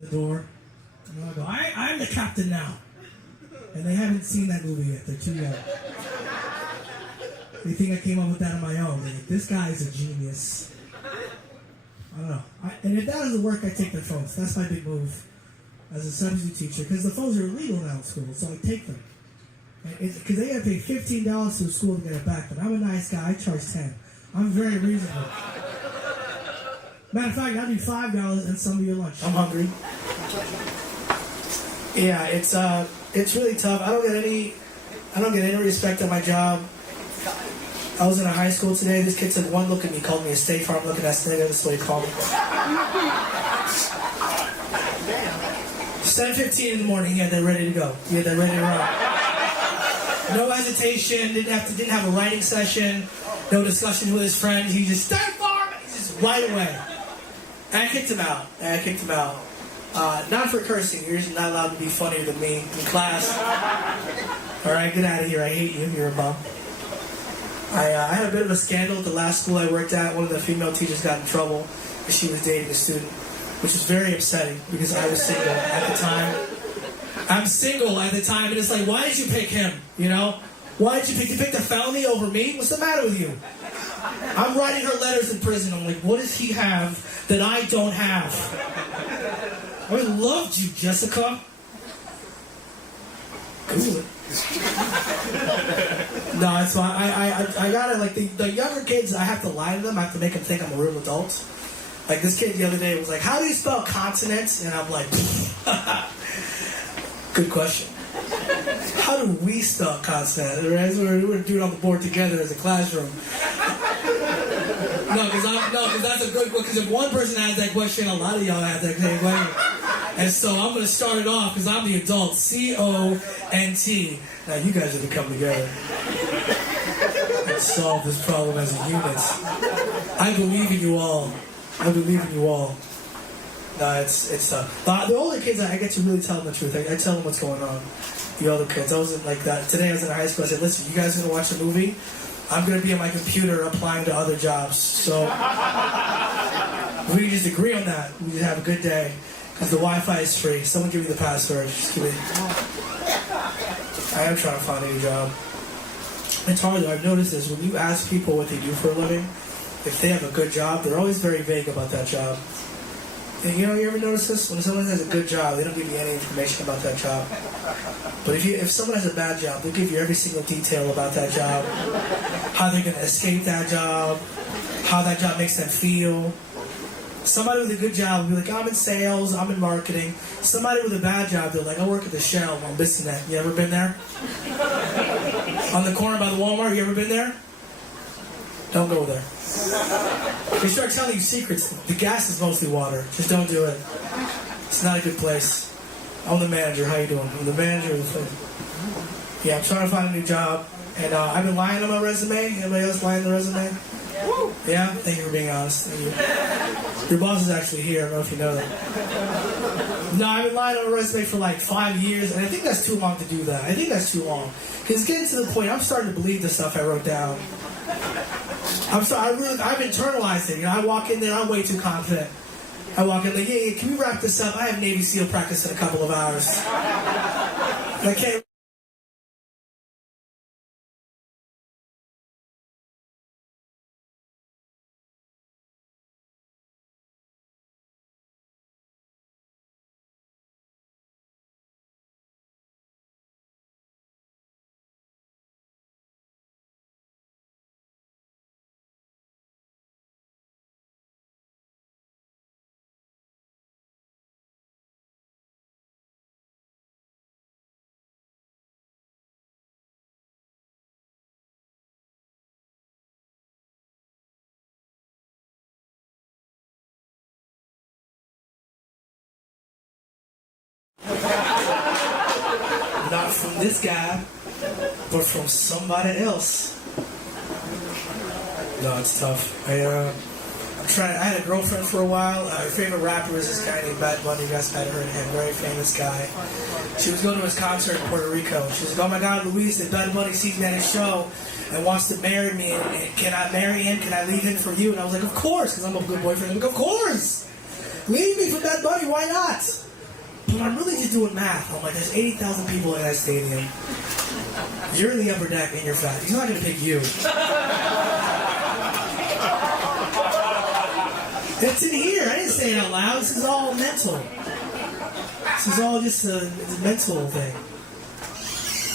the door. And I go, I'm the captain now. And they haven't seen that movie yet. They're too young. They think I came up with that on my own. They're like, this guy is a genius. I don't know. And if that doesn't work, I take their phones. That's my big move as a substitute teacher. Because the phones are illegal now in school, so I take them. Because they got to pay $15 to the school to get it back. But I'm a nice guy. I charge $10. I'm very reasonable. Matter of fact, I'll do $5 and some of your lunch. I'm hungry. Yeah, it's really tough. I don't get any respect at my job. I was in a high school today. This kid said one look at me, called me a State Farm looking ass nigga. That's what he called me. 7:15 in the morning. He had that ready to go. He had that ready to run. No hesitation. Didn't have a writing session. No discussion with his friends. He just State Farm. He just right away. And I kicked him out. Not for cursing. You're just not allowed to be funnier than me in class. All right, get out of here. I hate you. You're a bum. I had a bit of a scandal at the last school I worked at. One of the female teachers got in trouble because she was dating a student, which was very upsetting because I was single at the time. I'm single at the time, and it's like, why did you pick him? You know? Why did you pick the felony over me? What's the matter with you? I'm writing her letters in prison. I'm like, what does he have that I don't have? I really loved you, Jessica. Cool. No, it's fine. I gotta, like, the younger kids, I have to lie to them. I have to make them think I'm a real adult. Like, this kid the other day was like, how do you spell consonants? And I'm like, good question. How do we spell consonants? Right? So we're doing it on the board together as a classroom. No, because that's a good one. Because if one person has that question, a lot of y'all have that same question. And so I'm going to start it off because I'm the adult. C-O-N-T. Now you guys have to come together and solve this problem as a unit. I believe in you all. No, it's tough. But the older kids, I get to really tell them the truth. I tell them what's going on. The older kids. I wasn't like that. Today I was in high school. I said, listen, you guys are going to watch a movie? I'm going to be on my computer applying to other jobs. So we can just agree on that. We just have a good day. Because the Wi-Fi is free. Someone give me the password. Just give me. I am trying to find a new job. It's hard though. I've noticed this. When you ask people what they do for a living, if they have a good job, they're always very vague about that job. And you ever notice this? When someone has a good job, they don't give you any information about that job. But if someone has a bad job, they'll give you every single detail about that job. How they're going to escape that job. How that job makes them feel. Somebody with a good job will be like, I'm in sales, I'm in marketing. Somebody with a bad job, they're like, I work at the Shell on Bissonnette. You ever been there? On the corner by the Walmart, you ever been there? Don't go there. They start telling you secrets. The gas is mostly water. Just don't do it. It's not a good place. I'm the manager. How you doing? I'm the manager of the place. Yeah, I'm trying to find a new job. And I've been lying on my resume. Anybody else lying on the resume? Yeah? Thank you for being honest. Thank you. Your boss is actually here. I don't know if you know that. No, I've been lying on my resume for like 5 years, and I think that's too long to do that. I think that's too long. Because it's getting to the point, I'm starting to believe the stuff I wrote down. I've internalized it. I walk in there, I'm way too confident. I walk in there, yeah, can we wrap this up? I have Navy SEAL practice in a couple of hours. I can't. Not from this guy, but from somebody else. No, it's tough. I had a girlfriend for a while. Her favorite rapper was this guy named Bad Bunny. You guys might have heard of him. Very famous guy. She was going to his concert in Puerto Rico. She was like, oh my God, Luis, that Bad Bunny sees me at his show and wants to marry me. And can I marry him? Can I leave him for you? And I was like, of course, because I'm a good boyfriend. I'm like, of course. Leave me for Bad Bunny. Why not? but I'm really just doing math. I'm like, there's 80,000 people in that stadium. You're in the upper deck and you're fat. He's not going to pick you. It's in here. I didn't say it out loud. This is all mental. This is all just a mental thing.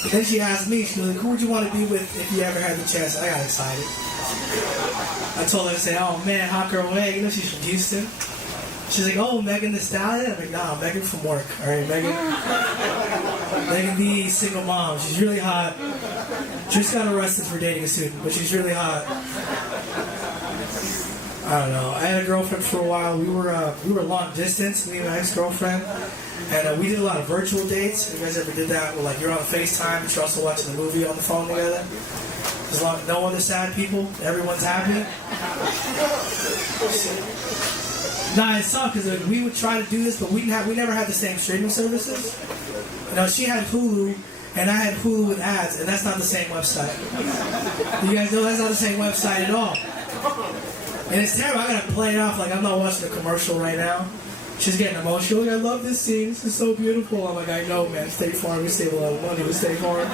But then she asked me, she was like, who would you want to be with if you ever had the chance? I got excited. I told her, I said, oh man, hot girl Meg, you know she's from Houston. She's like, oh, Megan Thee Stallion? I'm like, nah, Megan from work. All right, Megan. Megan the single mom. She's really hot. She just got arrested for dating a student, but she's really hot. I don't know. I had a girlfriend for a while. We were long distance, me and my ex-girlfriend. And we did a lot of virtual dates. You guys ever did that? Well, like you're on FaceTime, but you're also watching a movie on the phone together. There's no other sad people. Everyone's happy. Nah, it's tough because we would try to do this, but we never had the same streaming services. You know, she had Hulu, and I had Hulu with ads, and that's not the same website. You guys know that's not the same website at all. And it's terrible. I gotta play it off like I'm not watching a commercial right now. She's getting emotional. Like, I love this scene. This is so beautiful. I'm like, I know, man. State Farm. We save a lot of money with State Farm.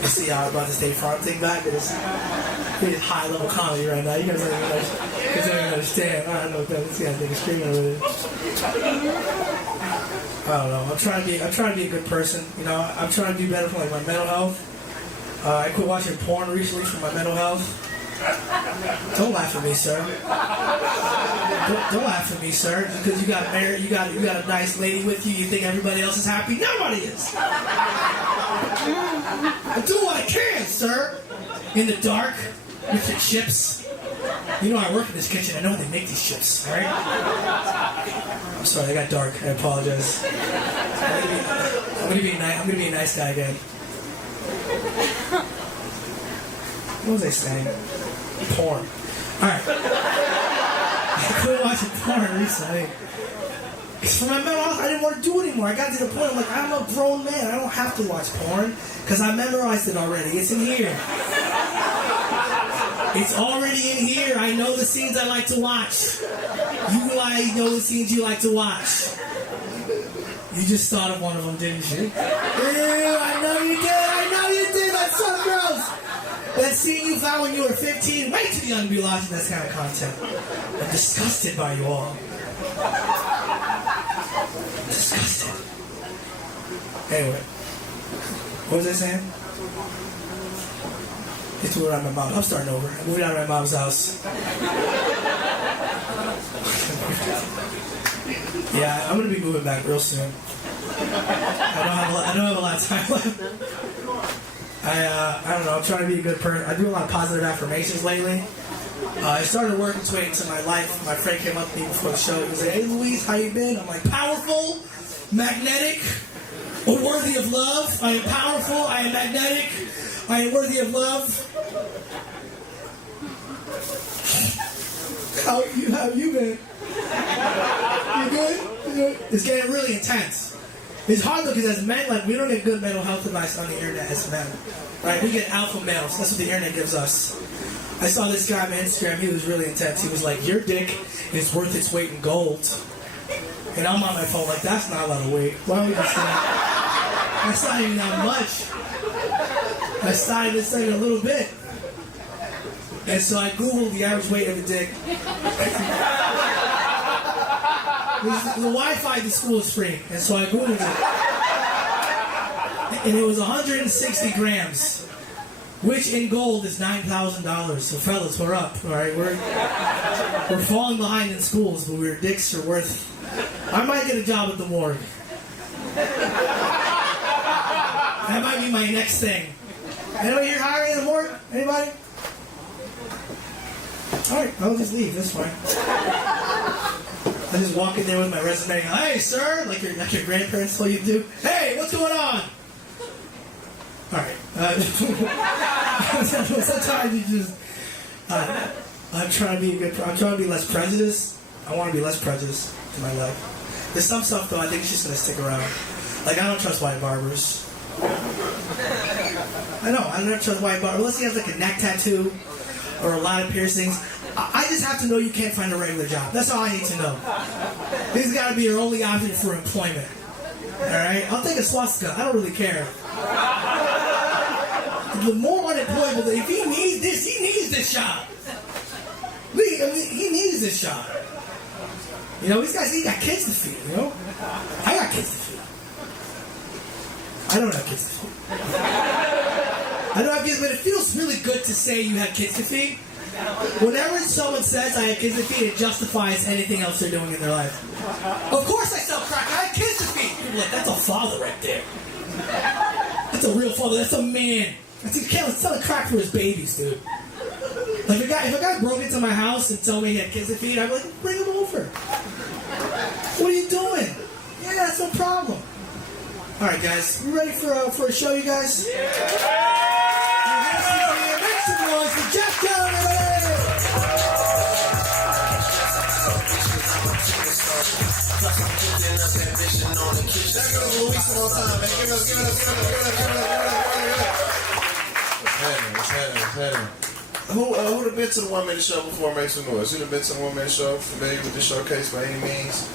You see how I brought the State Farm thing back? It's high-level comedy right now. You guys don't even understand. I don't know what this guy's thinking screaming over there. I don't know. I'm trying to be a good person. You know, I'm trying to do better for like my mental health. I quit watching porn recently for my mental health. Don't laugh at me, sir. Don't laugh at me, sir. Just because you got married, you got a nice lady with you, you think everybody else is happy? Nobody is. I do what I can, sir. In the dark, with the chips. You know I work in this kitchen. I know they make these chips, all right? I'm sorry, I got dark. I apologize. I'm gonna be a nice guy again. What was I saying? Porn. Alright. I quit watching porn recently. Because for my mental health, I didn't want to do it anymore. I got to the point, I'm like, I'm a grown man. I don't have to watch porn. Because I memorized it already. It's in here. It's already in here. I know the scenes I like to watch. You know the scenes you like to watch. You just thought of one of them, didn't you? Ew, I know you did. That's so gross. That scene you found when you were 15, way too young to be watching this kind of content. I'm disgusted by you all. Disgusted. Anyway, what was I saying? It's moving around my mom. I'm starting over. I'm moving out of my mom's house. Yeah, I'm gonna be moving back real soon. I don't have a lot of time left. I don't know. I'm trying to be a good person. I do a lot of positive affirmations lately. I started working its way into my life. My friend came up to me before the show. He was like, "Hey, Luis, how you been?" I'm like, "Powerful, magnetic, or worthy of love. I am powerful. I am magnetic. I am worthy of love." How have you been? You good? You good? It's getting really intense. It's hard though, because as men, like, we don't get good mental health advice on the internet as men. Right? We get alpha males. That's what the internet gives us. I saw this guy on Instagram. He was really intense. He was like, "Your dick is worth its weight in gold." And I'm on my phone like, that's not a lot of weight. Why would you say that? That's not even that much. That's not even saying a little bit. And so I Googled the average weight of a dick. The Wi-Fi at the school is free, and so I Googled it. And it was 160 grams, which in gold is $9,000. So fellas, we're up, all right? We're falling behind in schools, but our dicks are worth... I might get a job at the morgue. That might be my next thing. Anybody here hiring at the morgue? Anybody? All right, I'll just leave. That's fine. I just walk in there with my resume and go, "Hey, sir," like your grandparents told you to do. "Hey, what's going on?" All right. Sometimes you just. I'm trying to be less prejudiced. I want to be less prejudiced in my life. There's some stuff though I think it's just gonna stick around. Like I don't trust white barbers. I don't trust white barbers unless he has like a neck tattoo or a lot of piercings. I just have to know you can't find a regular job. That's all I need to know. This has got to be your only option for employment. All right? I'll take a swastika. I don't really care. The more unemployable, if he needs this job. He needs this job. You know, these guys, he got kids to feed, you know? I got kids to feed. I don't have kids to feed. I don't have kids, but it feels really good to say you have kids to feed. Whenever someone says I have kids to feed, it justifies anything else they're doing in their life. Of course I sell crack. I have kids to feed. People are like, that's a father right there. That's a real father. That's a man. He can't sell crack for his babies, dude. Like if a guy broke into my house and told me he had kids to feed, I'd be like, bring him over. What are you doing? Yeah, that's no problem. All right, guys, you ready for a show, you guys? Yeah. Make some noise for Jeff Gillis. Let's go to Luis one more time, man. Give it up. What's happening? Who done been to the 1 Minute Show before? Make some noise. Who done been to the 1 Minute Show? Familiar with the showcase by any means?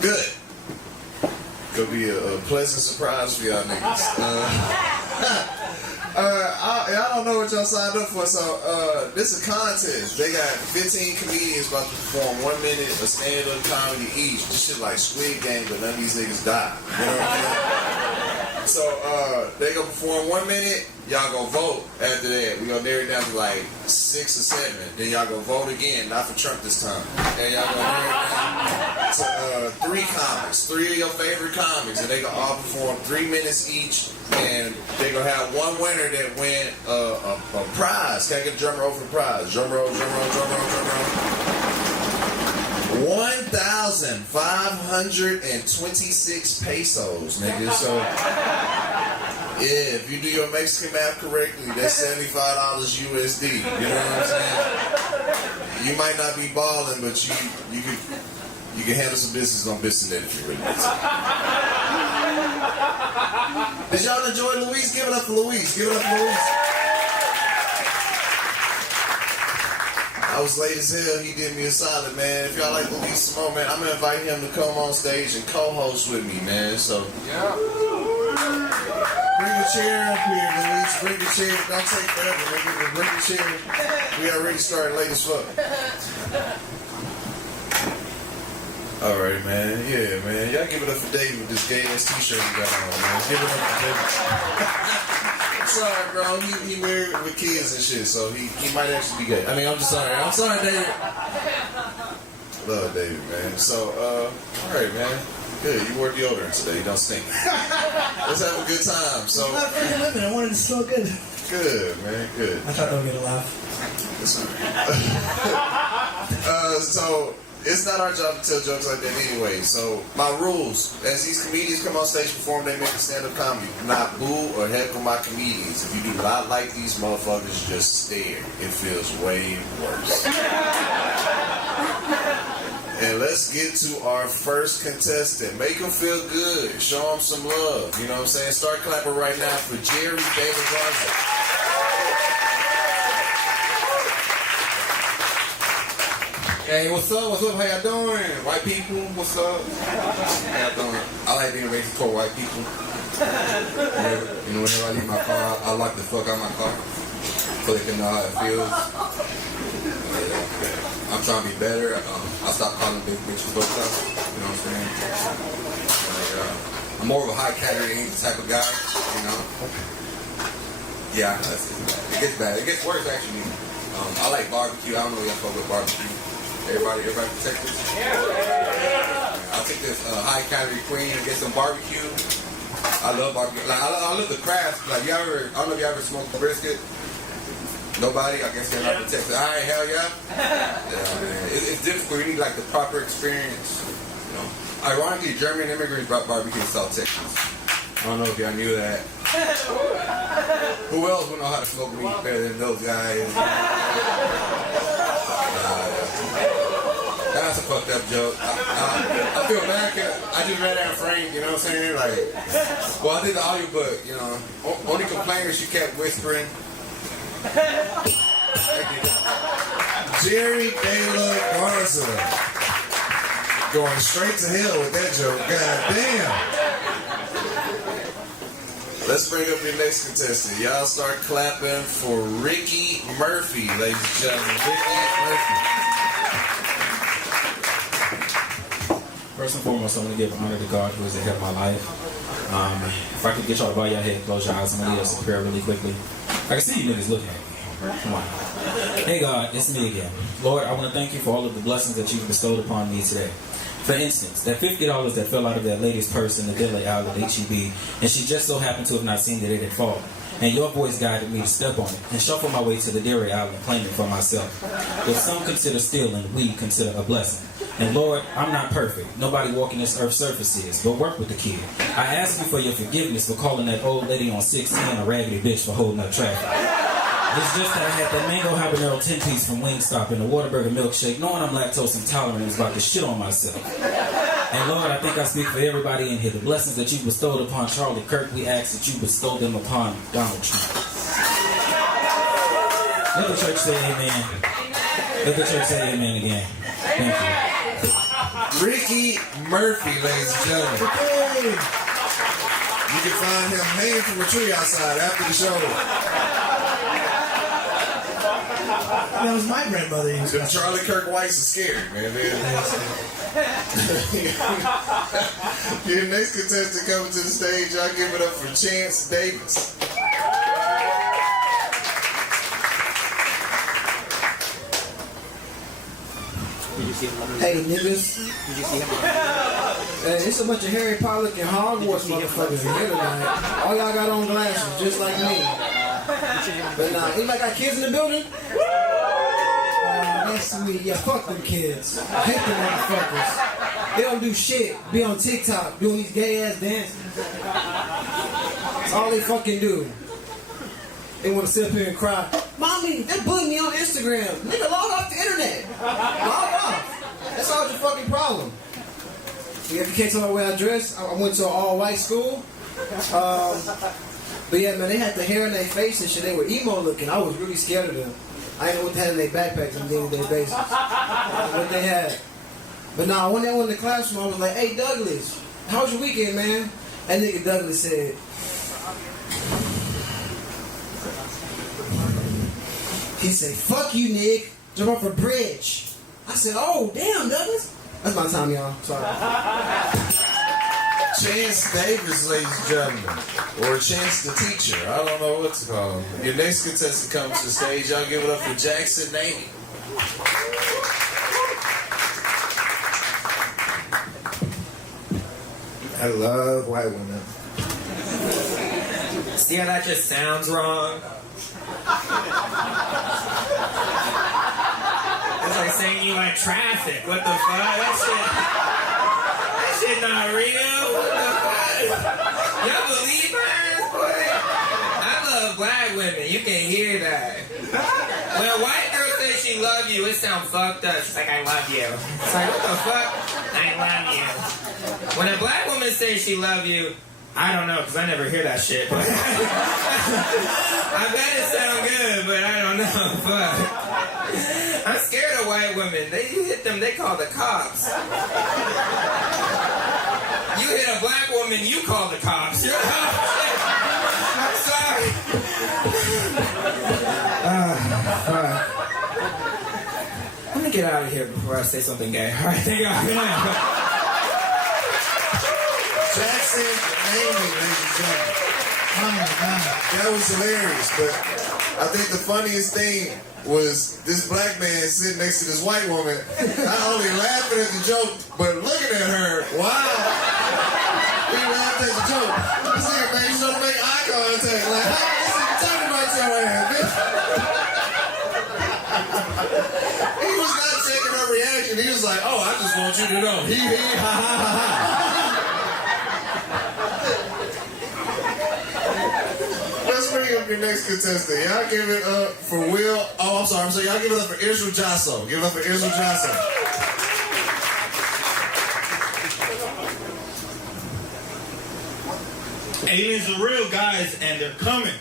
Good. Gonna be a pleasant surprise for y'all niggas. I don't know what y'all signed up for, so this is a contest. They got 15 comedians about to perform 1 minute of stand-up comedy each. This shit like Squid Game, but none of these niggas die. You know what I'm saying? So they gonna perform 1 minute. Y'all gonna vote after that. We gonna narrow it down to like 6 or 7. Then y'all gonna vote again, not for Trump this time. And y'all gonna narrow it down to 3 comics, 3 of your favorite comics, and they gonna all perform 3 minutes each. And they gonna have one winner that win a prize. Can I get a drum roll for the prize? Drum roll. 1,526 pesos, nigga. So, yeah, if you do your Mexican math correctly, that's $75 USD. You know what I'm saying? You might not be balling, but you can handle some business on Business if you really want to. Did y'all enjoy Luis? Give it up for Luis. I was late as hell. He did me a solid, man. If y'all like Luis Simone, man, I'm gonna invite him to come on stage and co-host with me, man. So yeah. Bring the chair up here, Luis. Bring the chair. Don't take forever, nigga. Bring the chair. We already started late as fuck. Alright, man. Yeah, man. Y'all give it up for David with this gay ass t-shirt he got on, man. Give it up for David. I'm sorry, bro. He married with kids and shit, so he might actually be gay. I mean, I'm just sorry. I'm sorry, David. Love David, man. So, alright, man. Good. You wore deodorant today. You don't stink. Let's have a good time. So, I'm not freaking living. I wanted to smell good. Good, man. Good. I thought they were gonna laugh. It's alright. So, it's not our job to tell jokes like that anyway. So, my rules. As these comedians come on stage perform, they make a stand-up comedy. Do not boo or heckle my comedians. If you do not like these motherfuckers, just stare. It feels way worse. And let's get to our first contestant. Make them feel good. Show them some love. You know what I'm saying? Start clapping right now for Jerry David Garza. Hey, what's up? How y'all doing? White people, what's up? How y'all doing? I like being racist toward white people. Whenever I leave my car, I lock the fuck out my car so they can know how it feels. I'm trying to be better. I stopped calling big bitches fucked up. You know what I'm saying? I'm more of a high calorie type of guy. You know? Yeah, it gets bad. It gets worse actually. I like barbecue. I don't know if y'all fuck with barbecue. Everybody protect this? Yeah. I'll take this high calorie queen and get some barbecue. I love barbecue. Like I love the craft. Like I don't know if you ever smoked brisket. Nobody? I guess they're not protected. Alright, hell yeah. Yeah, man. It's difficult. You need like the proper experience. You know. Ironically, German immigrants brought barbecue to South Texas. I don't know if y'all knew that. Who else would know how to smoke weed better than those guys? That's a fucked up joke. I feel bad because I just read that frame, you know what I'm saying? Like, well, I did the audio book, you know. Only complaint is she kept whispering. Thank you. Jerry De La Garza. Going straight to hell with that joke. God damn. Let's bring up your next contestant. Y'all start clapping for Ricky Murphy, ladies and gentlemen. Ricky Murphy. First and foremost, I want to give honor to God who is the head of my life. If I could get y'all to bow your head, close your eyes, I'm going to lead us in prayer really quickly. I can see you niggas looking at me. Come on. Hey God, it's me again. Lord, I want to thank you for all of the blessings that you've bestowed upon me today. For instance, that $50 that fell out of that lady's purse in the deli outlet at HEB, and she just so happened to have not seen that it had fallen. And your voice guided me to step on it and shuffle my way to the dairy outlet, claiming it for myself. What some consider stealing, we consider a blessing. And Lord, I'm not perfect. Nobody walking this earth's surface is, but work with the kid. I ask you for your forgiveness for calling that old lady on 610 a raggedy bitch for holding up traffic. It's just that I had that mango habanero 10-piece from Wingstop and the Whataburger milkshake, knowing I'm lactose intolerant and was about to shit on myself. And Lord, I think I speak for everybody in here. The blessings that you bestowed upon Charlie Kirk, we ask that you bestow them upon Donald Trump. Let the church say amen. Let the church say amen again. Thank you. Ricky Murphy, ladies and gentlemen. You can find him hanging from a tree outside after the show. That was my grandmother. Charlie Kirk White's are scary, man. Your next contestant coming to the stage, y'all give it up for Chance Davis. Hey niggas. It's a bunch of Harry Potter and Hogwarts motherfuckers in here tonight. All y'all got on glasses, just like me. But anybody got kids in the building? That's sweet. Yeah, fuck them kids. I hate them motherfuckers. They don't do shit. Be on TikTok doing these gay ass dances. That's all they fucking do. They want to sit up here and cry. Mommy, they bullied me on Instagram. Nigga, log off the internet. Log off. That's always your fucking problem. If you can't tell me the way I dress, I went to an all-white school. But yeah, man, they had the hair in their face and shit. They were emo looking. I was really scared of them. I didn't know what they had in their backpacks on a day-to-day basis. What they had. But nah, when they went in the classroom, I was like, hey, Douglas, how was your weekend, man? That nigga Douglas said, he said, fuck you, Nick. Jump off a bridge. I said, oh, damn, Douglas. That's my time, y'all. Sorry. Chance Davis, ladies and gentlemen. Or Chance the Teacher. I don't know what to call him. Your next contestant comes to the stage. Y'all give it up for Jackson Navy. I love white women. See how that just sounds wrong? It's like saying you like traffic. What the fuck? That shit not real. What the fuck? Y'all believe her, boy? I love black women. You can hear that. When a white girl says she love you, it sounds fucked up. She's like, I love you. It's like, what the fuck? I love you. When a black woman says she love you, I don't know, because I never hear that shit. But I bet it sound good, but I don't know. Fuck. I'm scared of white women. You hit them, they call the cops. You hit a black woman, you call the cops. I'm sorry. Alright. I'm gonna get out of here before I say something gay. Alright, thank y'all. Good night. Jackson Navy, ladies and gentlemen. Oh my God. That was hilarious, but I think the funniest thing was this black man sitting next to this white woman, not only laughing at the joke, but looking at her. Wow. He laughed at the joke. This nigga made sure to make eye contact. Like, hey, this nigga talking about your ass, bitch. He was not checking her reaction. He was like, oh, I just want you to know. He, ha, ha, ha, ha. Let's bring up your next contestant. Y'all give it up for Will. Oh, I'm sorry. So y'all give it up for Israel Jasso. Give it up for Israel Jasso. Aliens are real, guys, and they're coming.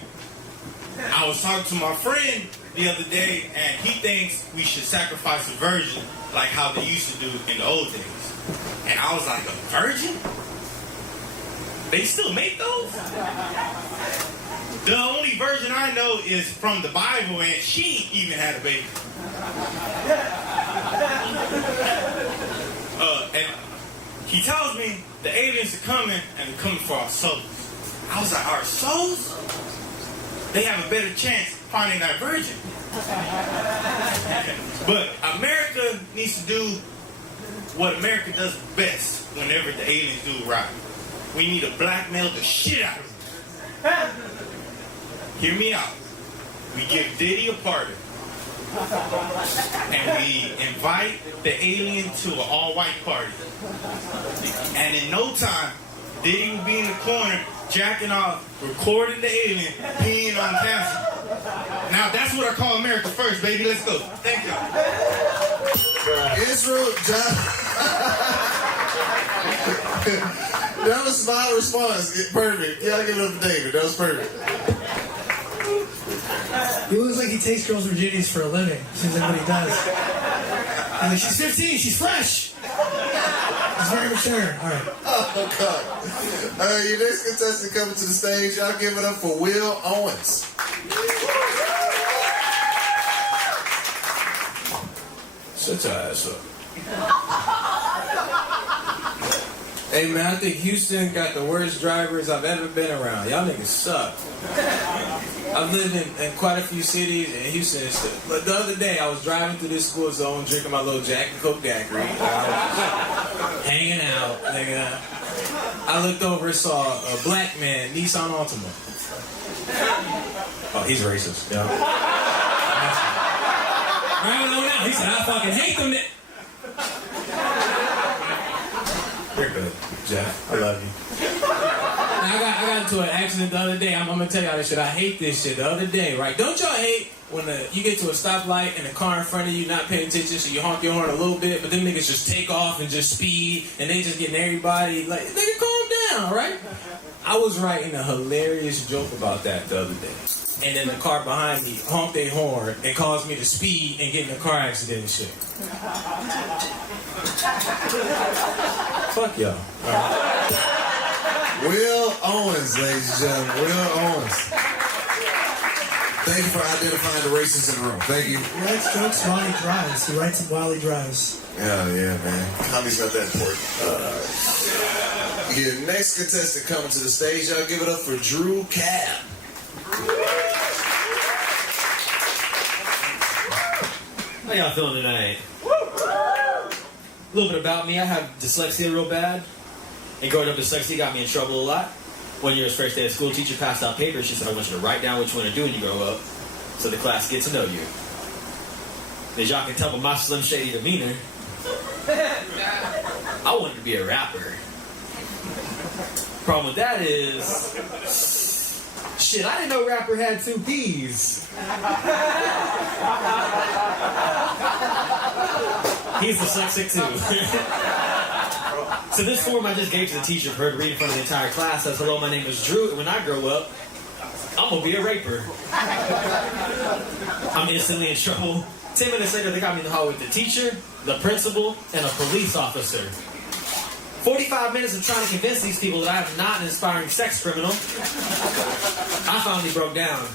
I was talking to my friend the other day, and he thinks we should sacrifice a virgin like how they used to do in the old days. And I was like, a virgin? They still make those? The only virgin I know is from the Bible, and she even had a baby. And he tells me the aliens are coming, and they're coming for our souls. I was like, our souls? They have a better chance finding that virgin. But America needs to do what America does best whenever the aliens do right. We need to blackmail the shit out of them. Hear me out. We give Diddy a party. And we invite the alien to an all-white party. And in no time, Diddy will be in the corner, jacking off, recording the alien, peeing on camera. Now that's what I call America first, baby. Let's go. Thank you. Israel, that was my response. Perfect. Y'all give it up for David. That was perfect. He looks like he takes girls' virginities for a living. Seems like what he does. He's like, she's 15, she's fresh. He's very mature. All right. Oh, God. Your next contestant coming to the stage. Y'all give it up for Will Owens. Shut your ass up. Hey man, I think Houston got the worst drivers I've ever been around. Y'all niggas suck. I've lived in quite a few cities, and Houston is still. But the other day, I was driving through this school zone, drinking my little Jack and Coke daiquiri. I was just hanging out, nigga. I looked over and saw a black man, Nissan Altima. Oh, he's racist. Yeah. Driving on out. He said, I fucking hate them. You're good, Jeff. I love you. Now, I got into an accident the other day. I'm gonna tell y'all this shit. I hate this shit. The other day, right? Don't y'all hate when you get to a stoplight and the car in front of you not paying attention, so you honk your horn a little bit, but them niggas just take off and just speed, and they just getting everybody like, nigga, calm down, right? I was writing a hilarious joke about that the other day. And then the car behind me honked their horn and caused me to speed and get in a car accident and shit. Fuck y'all. All right. Will Owens, ladies and gentlemen. Will Owens. Thank you for identifying the racists in the room. Thank you. He writes jokes while he drives. He writes them while he drives. Yeah, man. Comedy's not that important. Your next contestant coming to the stage, y'all give it up for Drew Cab. How y'all feeling tonight? A little bit about me. I have dyslexia real bad. And growing up, dyslexia got me in trouble a lot. One year's first day of school, teacher passed out papers. She said, I want you to write down what you want to do when you grow up so the class gets to know you. As y'all can tell by my slim, shady demeanor, I wanted to be a rapper. Problem with that is, shit, I didn't know rapper had 2 P's. He's dyslexic too. So this form I just gave to the teacher for her to read in front of the entire class says, hello, my name is Drew, and when I grow up, I'm gonna be a raper. I'm instantly in trouble. 10 minutes later, they got me in the hall with the teacher, the principal, and a police officer. 45 minutes of trying to convince these people that I am not an inspiring sex criminal. I finally broke down.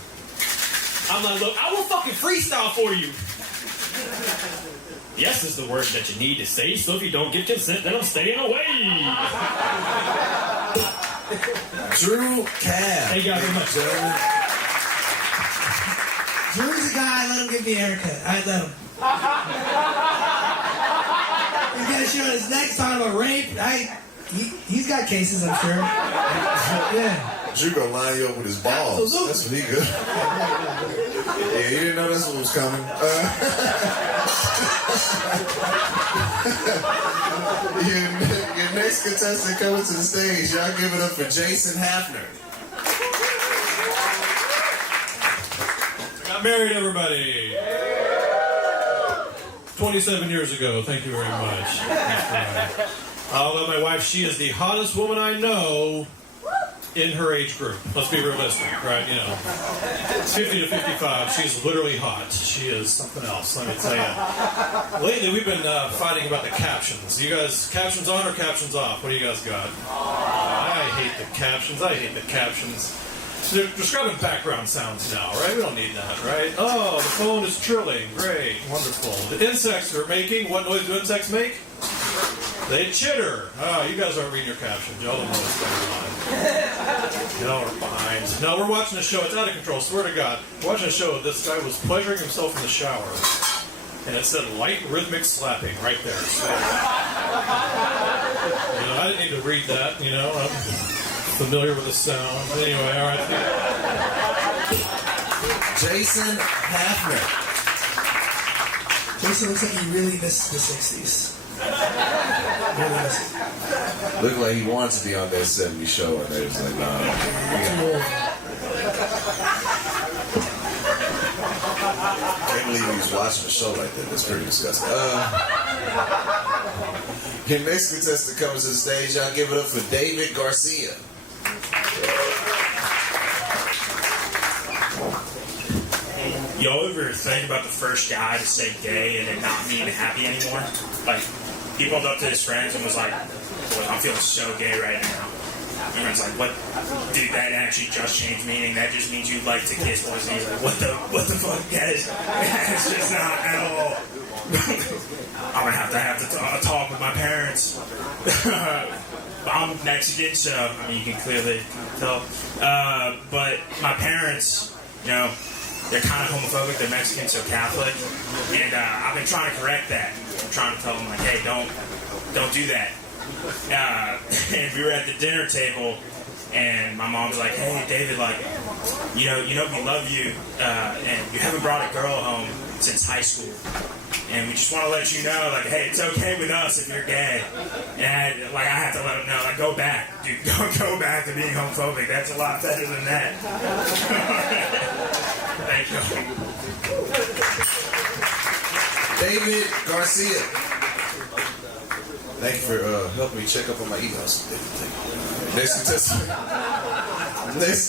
I'm like, look, I will fucking freestyle for you. Yes is the word that you need to say, so if you don't get consent, then I'm staying away. Drew Cab. Thank you very much. Drew's a guy, let him give me a haircut. I let him. He's got a shit on his neck talking about rape. He's got cases, I'm sure. Yeah. Drew gonna line you up with his balls. That's what he good. Yeah, you didn't know this one was coming. Your next contestant coming to the stage. Y'all give it up for Jason Hafner. I got married, everybody. 27 years ago. Thank you very much. I love my wife. She is the hottest woman I know. in her age group. Let's be realistic, right? You know, 50 to 55. She's literally hot. She is something else. Let me tell you. Lately, we've been fighting about the captions. You guys, captions on or captions off? What do you guys got? I hate the captions. I hate the captions. They're describing background sounds now, right? We don't need that, right? Oh, the phone is trilling. Great, wonderful. The insects are making. What noise do insects make? They chitter. Oh, you guys aren't reading your captions. Y'all don't know what's going on. Y'all are behind. No, we're watching a show. It's out of control. Swear to God. We're watching a show. This guy was pleasuring himself in the shower. And it said light rhythmic slapping right there. So, you know, I didn't need to read that, you know. I'm familiar with the sound. Anyway, all right. Jason Hafner. Jason looks like he really missed the 60s. Really misses it. Looked like he wanted to be on that 70s show, and they was like, nah. Can't believe he was watching a show like that. That's pretty disgusting. Your next contestant comes to the stage. Y'all give it up for David Garcia. Y'all ever think about the first guy to say gay and it not mean happy anymore? Like, he pulled up to his friends and was like, boy, I'm feeling so gay right now. Everyone's like, what? Dude, that actually just changed meaning. That just means you like to kiss boys. And he's like, what the fuck, guys? It's just not at all. I'm gonna have to talk with my parents. I'm Mexican, so, I mean, you can clearly tell. But my parents, you know, they're kind of homophobic. They're Mexican, so Catholic. And I've been trying to correct that. I'm trying to tell them, like, hey, don't do that. And we were at the dinner table, and my mom was like, hey, David, like, you know, we love you, and you haven't brought a girl home since high school. And we just want to let you know, like, hey, it's okay with us if you're gay. And I have to let them know, like, go back, dude, go back to being homophobic. That's a lot better than that. Thank you. David Garcia. Thank you for helping me check up on my emails. Next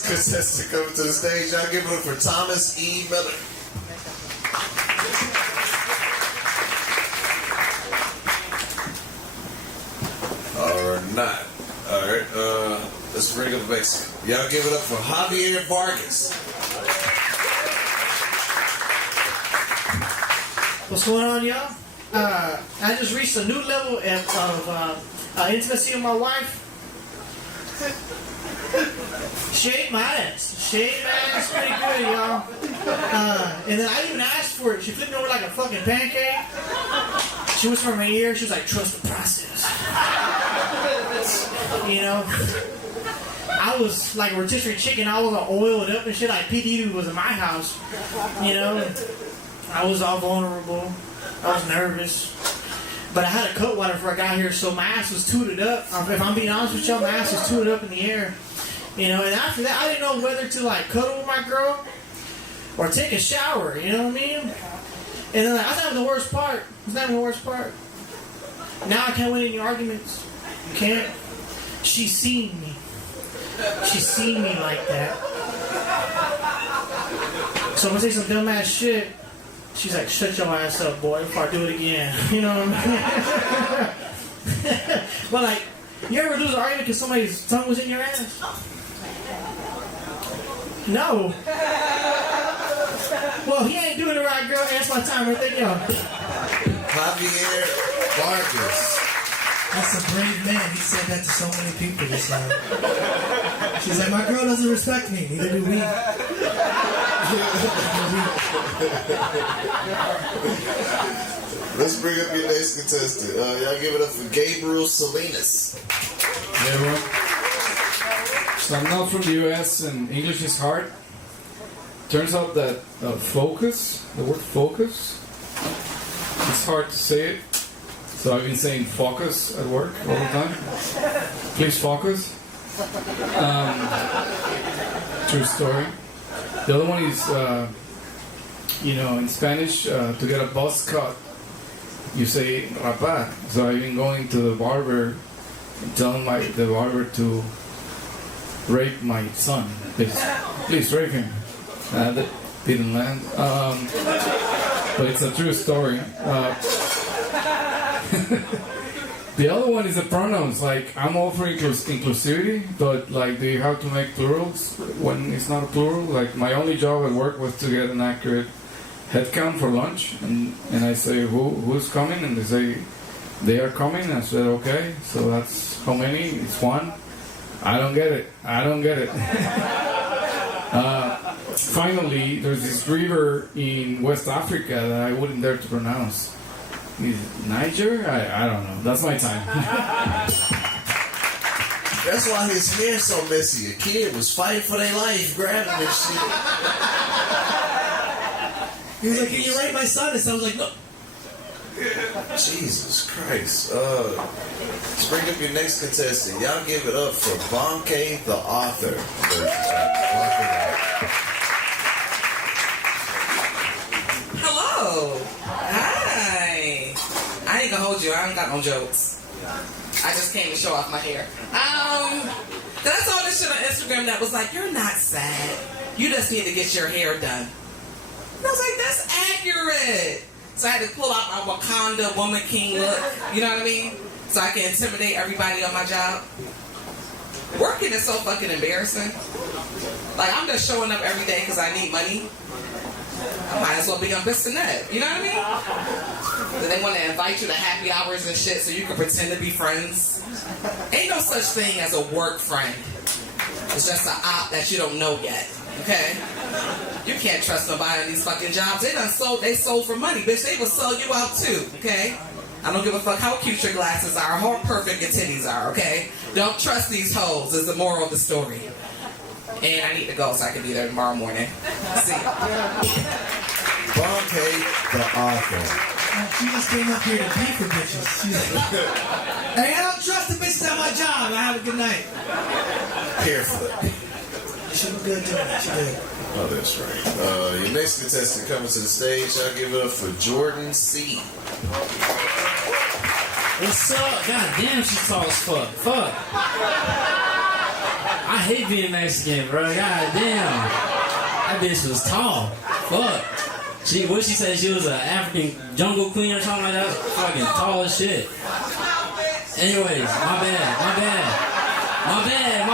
contestant coming to the stage. Y'all give it up for Thomas E. Miller. Or not. Alright, let's bring up the Mexican. Y'all give it up for Javier Vargas. What's going on, y'all? I just reached a new level of intimacy with my wife. She ate my ass. She ate my ass pretty good, y'all. And then I didn't even ask for it. She flipped me over like a fucking pancake. She whispered in my ear. She was like, trust the process. You know? I was like a rotisserie chicken. I was all oiled up and shit. Like PDD was in my house. You know? I was all vulnerable. I was nervous. But I had a coat water before I got here, so my ass was tooted up. If I'm being honest with y'all, my ass was tooted up in the air. You know, and after that, I didn't know whether to, like, cuddle with my girl or take a shower, you know what I mean? And then, like, I thought it was the worst part. It's not even the worst part. Now I can't win any arguments. You can't. She's seen me. She's seen me like that. So I'm gonna say some dumbass shit. She's like, shut your ass up, boy, before I do it again. You know what I mean? But, like, you ever lose an argument because somebody's tongue was in your ass? No. Well, he ain't doing it right, girl. That's my time right there, y'all. Javier Vargas. That's a brave man. He said that to so many people just now. She's like, my girl doesn't respect me. Neither do we. Let's bring up your next contestant. Y'all give it up for Gabriel Salinas. Hey everyone. So I'm not from the US and English is hard. Turns out that the word focus, it's hard to say it. So I've been saying focus at work all the time. Please focus. True story. The other one is, in Spanish, to get a buzz cut, you say rapar. So I've been going to the barber and telling the barber to rape my son. Please rape him. That didn't land. But it's a true story. The other one is the pronouns. Like, I'm all for inclusivity, but like, do you have to make plurals when it's not a plural? Like, my only job at work was to get an accurate head count for lunch, and I say, who's coming? And they say, they are coming. I said, okay, so that's how many? It's one. I don't get it. Finally, there's this river in West Africa that I wouldn't dare to pronounce. Is it Niger? I don't know. That's my time. That's why his hair's so messy. A kid was fighting for their life, grabbing this shit. He was like, can you rape my son? It sounds like, no. Jesus Christ. Let's bring up your next contestant. Y'all give it up for Bonke the author. Hello. Hi. I ain't gonna hold you. I ain't got no jokes. I just came to show off my hair. Then I saw this shit on Instagram that was like, you're not sad. You just need to get your hair done. And I was like, that's accurate. So I had to pull out my Wakanda Woman King look. You know what I mean? So I can intimidate everybody on my job. Working is so fucking embarrassing. Like, I'm just showing up every day because I need money. I might as well be on this and that. You know what I mean? Then they want to invite you to happy hours and shit so you can pretend to be friends. Ain't no such thing as a work friend. It's just an op that you don't know yet. Okay? You can't trust nobody on these fucking jobs. They sold for money, bitch. They will sell you out too, okay? I don't give a fuck how cute your glasses are, how perfect your titties are, okay? Don't trust these hoes is the moral of the story. And I need to go so I can be there tomorrow morning. See ya. Bonke the author. She just came up here to pay for bitches. She's like, hey, I don't trust the bitches at my job. I have a good night. Careful. She look good doing it. She good. Oh, that's right. Your next contestant coming to the stage. I'll give it up for Jordan C. What's up? God damn, she's tall as fuck. Fuck. I hate being Mexican, bro. God damn. That bitch was tall. Fuck. What she said? She was an African jungle queen or something like that? Fucking tall as shit. Anyways, my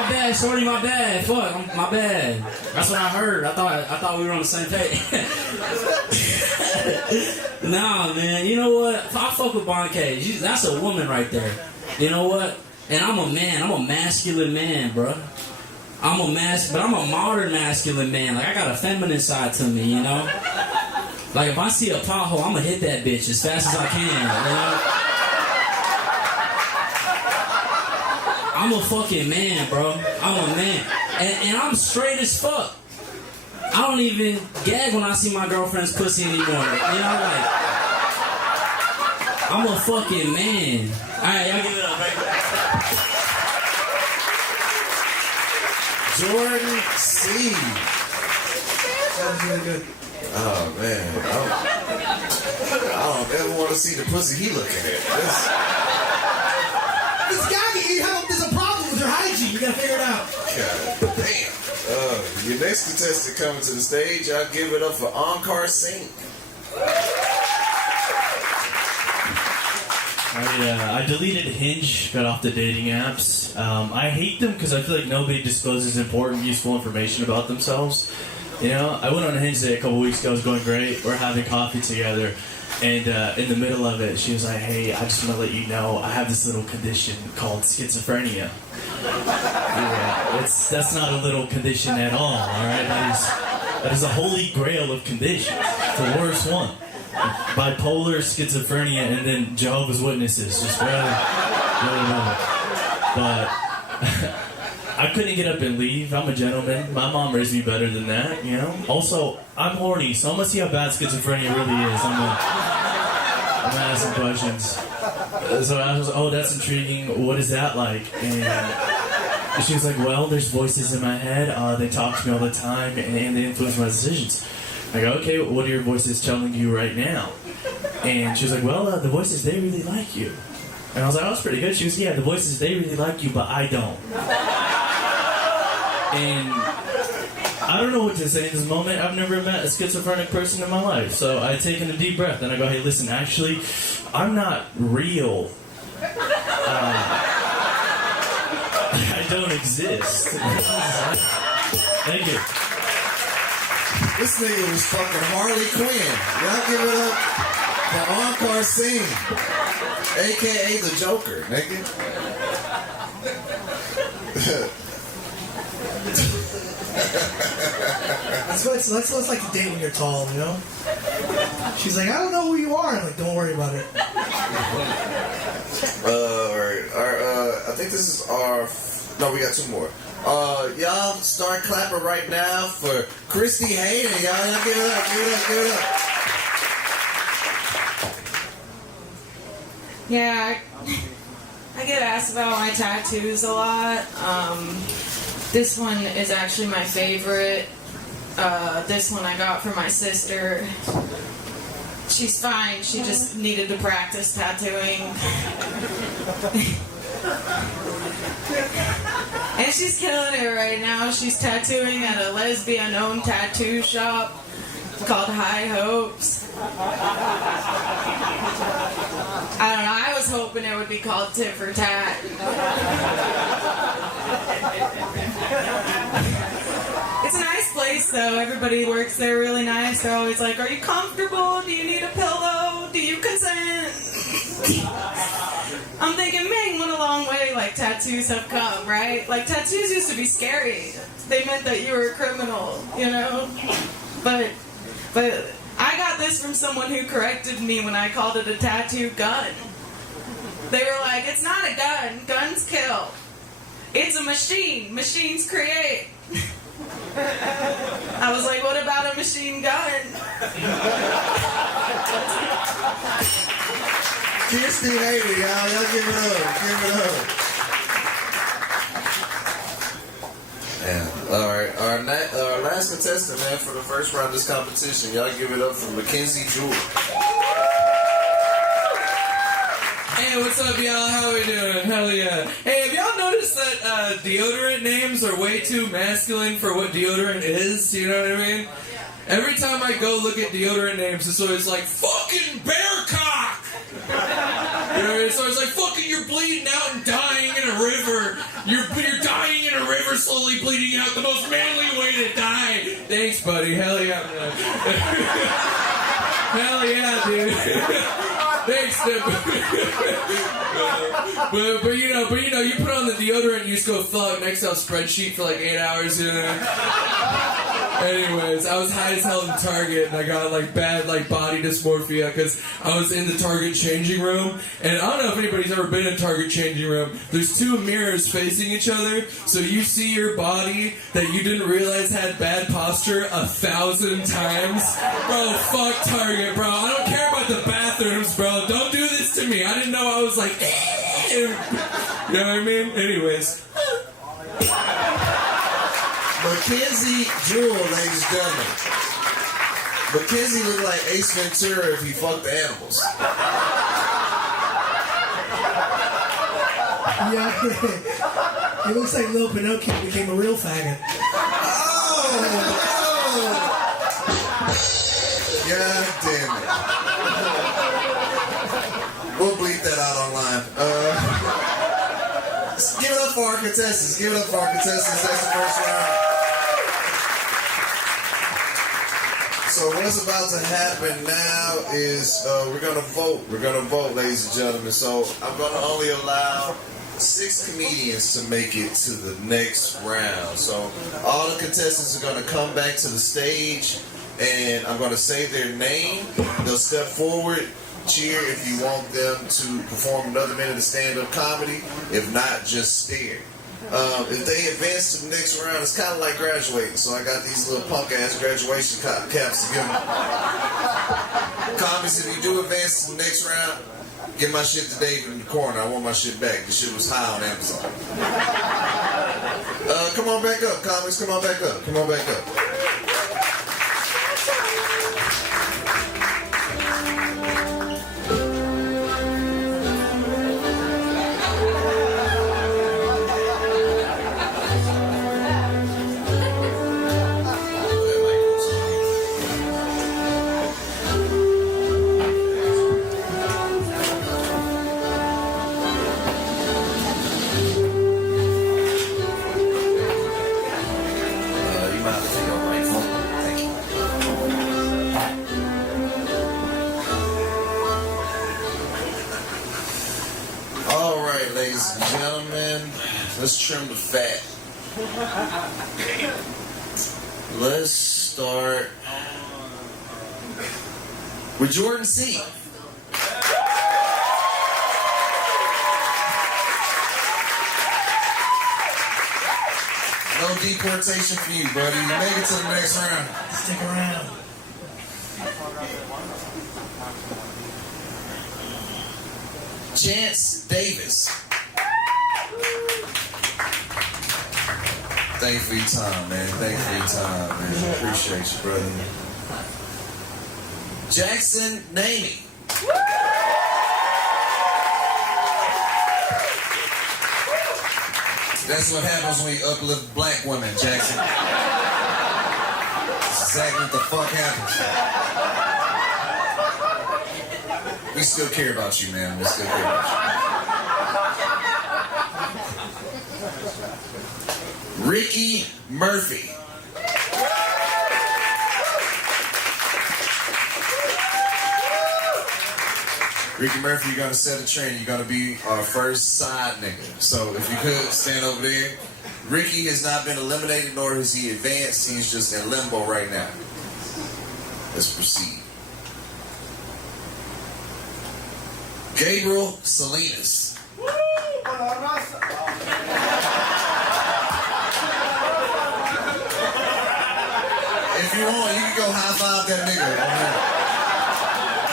bad, shorty, my bad. Fuck, my bad. That's what I heard. I thought we were on the same page. Nah, man. You know what? I fuck with Bonke. That's a woman right there. You know what? And I'm a man. I'm a masculine man, bro. But I'm a modern masculine man. Like, I got a feminine side to me, you know? Like, if I see a pothole, I'm gonna hit that bitch as fast as I can, you know? I'm a fucking man, bro. I'm a man. And I'm straight as fuck. I don't even gag when I see my girlfriend's pussy anymore. You know, like, I'm a fucking man. Alright, y'all give it up, baby. Jordan C. That was really good. Oh, man. I don't ever want to see the pussy he looking at. This guy, there's a problem with your hygiene. You gotta figure it out. God damn. Your next contestant coming to the stage, I'll give it up for Ankar Singh. I deleted Hinge, got off the dating apps. I hate them because I feel like nobody discloses important, useful information about themselves. You know, I went on a Hinge date a couple weeks ago. It was going great. We're having coffee together. And in the middle of it, she was like, hey, I just want to let you know I have this little condition called schizophrenia. Yeah, that's not a little condition at all right? That is a holy grail of conditions. It's the worst one. Bipolar, schizophrenia, and then Jehovah's Witnesses. Just really bad. But I couldn't get up and leave. I'm a gentleman. My mom raised me better than that, you know? Also, I'm horny, so I'm gonna see how bad schizophrenia really is. I'm gonna ask some questions. So I was like, oh, that's intriguing. What is that like? And she was like, well, there's voices in my head. They talk to me all the time, and they influence my decisions. I go, okay, what are your voices telling you right now? And she was like, well, the voices, they really like you. And I was like, oh, that's pretty good. She was, yeah, the voices, they really like you, but I don't. And I don't know what to say in this moment. I've never met a schizophrenic person in my life. So I take in a deep breath and I go, hey, listen, actually, I'm not real. I don't exist. Thank you. This nigga was fucking Harley Quinn. Y'all give it up for Encore Scene, a.k.a. the Joker, nigga. That's what it's like to date when you're tall, you know? She's like, I don't know who you are. I'm like, don't worry about it. Alright. I think this is our... No, we got two more. Y'all start clapping right now for Christy Hayden. Y'all give it up, give it up, give it up. Yeah, I get asked about my tattoos a lot. This one is actually my favorite. This one I got for my sister. She's fine, she just needed to practice tattooing. And she's killing it right now. She's tattooing at a lesbian-owned tattoo shop called High Hopes. I don't know, I was hoping it would be called Tit for Tat. It's a nice place though, everybody works there really nice. They're always like, are you comfortable? Do you need a pillow? Do you consent? I'm thinking Ming went a long way, like tattoos have come, right? Like tattoos used to be scary. They meant that you were a criminal, you know? But I got this from someone who corrected me when I called it a tattoo gun. They were like, it's not a gun, guns kill. It's a machine, machines create. I was like, what about a machine gun? Christy Hayden, y'all give it up, give it up. Yeah. Alright, our last contestant, man, for the first round of this competition, y'all give it up for Mackenzie Jewell. Hey, what's up, y'all? How we doing? Hell yeah. Hey, have y'all noticed that deodorant names are way too masculine for what deodorant is? You know what I mean? Every time I go look at deodorant names, it's always like, fucking bear cock! You know what I mean? So it's like, fucking, you're bleeding out and dying in a river. You're dying in a river, slowly bleeding out. The most manly way to die. Thanks, buddy. Hell yeah, man. Hell yeah, dude. Thanks, dude. but you know, you put on the deodorant, you just go fill out an Excel spreadsheet for like 8 hours, you know. Anyways, I was high as hell in Target, and I got like bad like body dysmorphia because I was in the Target changing room, and I don't know if anybody's ever been in Target changing room. There's two mirrors facing each other, so you see your body that you didn't realize had bad posture 1,000 times. Bro, fuck Target, bro. I don't care about the bathrooms, bro. Don't do this to me. I didn't know I was like, you know what I mean? Anyways. Mackenzie Jewell, ladies and gentlemen. Mackenzie looked like Ace Ventura if he fucked the animals. Yeah, it looks like Lil Pinocchio became a real faggot. Oh! God damn it. We'll bleep that out online. Give it up for our contestants. Give it up for our contestants. That's the first round. So what's about to happen now is we're going to vote. We're going to vote, ladies and gentlemen. So I'm going to only allow 6 comedians to make it to the next round. So all the contestants are going to come back to the stage, and I'm going to say their name. They'll step forward, cheer if you want them to perform another minute of stand-up comedy. If not, just stare. If they advance to the next round, it's kind of like graduating. So I got these little punk-ass graduation caps to give them. Comments, if you do advance to the next round, give my shit to Dave in the corner. I want my shit back. The shit was high on Amazon. Come on back up, comics. Come on back up. Come on back up. Let's trim the fat. Let's start with Jordan C. No deportation for you, buddy. You make it to the next round. Stick around. Chance Davis. Thank you for your time, man. Thank you for your time, man. Appreciate you, brother. Jackson Namey. That's what happens when you uplift black women, Jackson. That's exactly what the fuck happens. We still care about you, man. We still care about you. Ricky Murphy. Ricky Murphy, you're gonna set a trend. You're gonna be our first side nigga. So if you could stand over there. Ricky has not been eliminated, nor has he advanced. He's just in limbo right now. Let's proceed. Gabriel Salinas. If you want, you can go high five that nigga.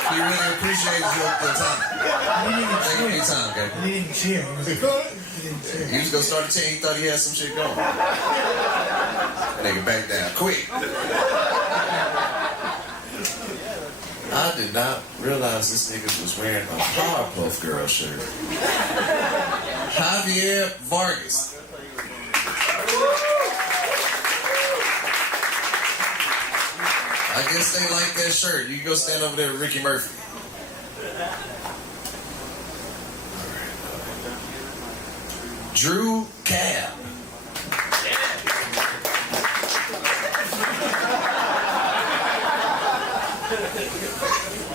He really appreciates your time. Thank you for your time, Gabriel. He didn't cheer. He was like, He was gonna start a chain. He thought he had some shit going. Nigga, back down, quick. I did not realize this nigga was wearing a Powerpuff Girl shirt. Javier Vargas. I guess they like that shirt. You can go stand over there with Ricky Murphy. Drew Cab.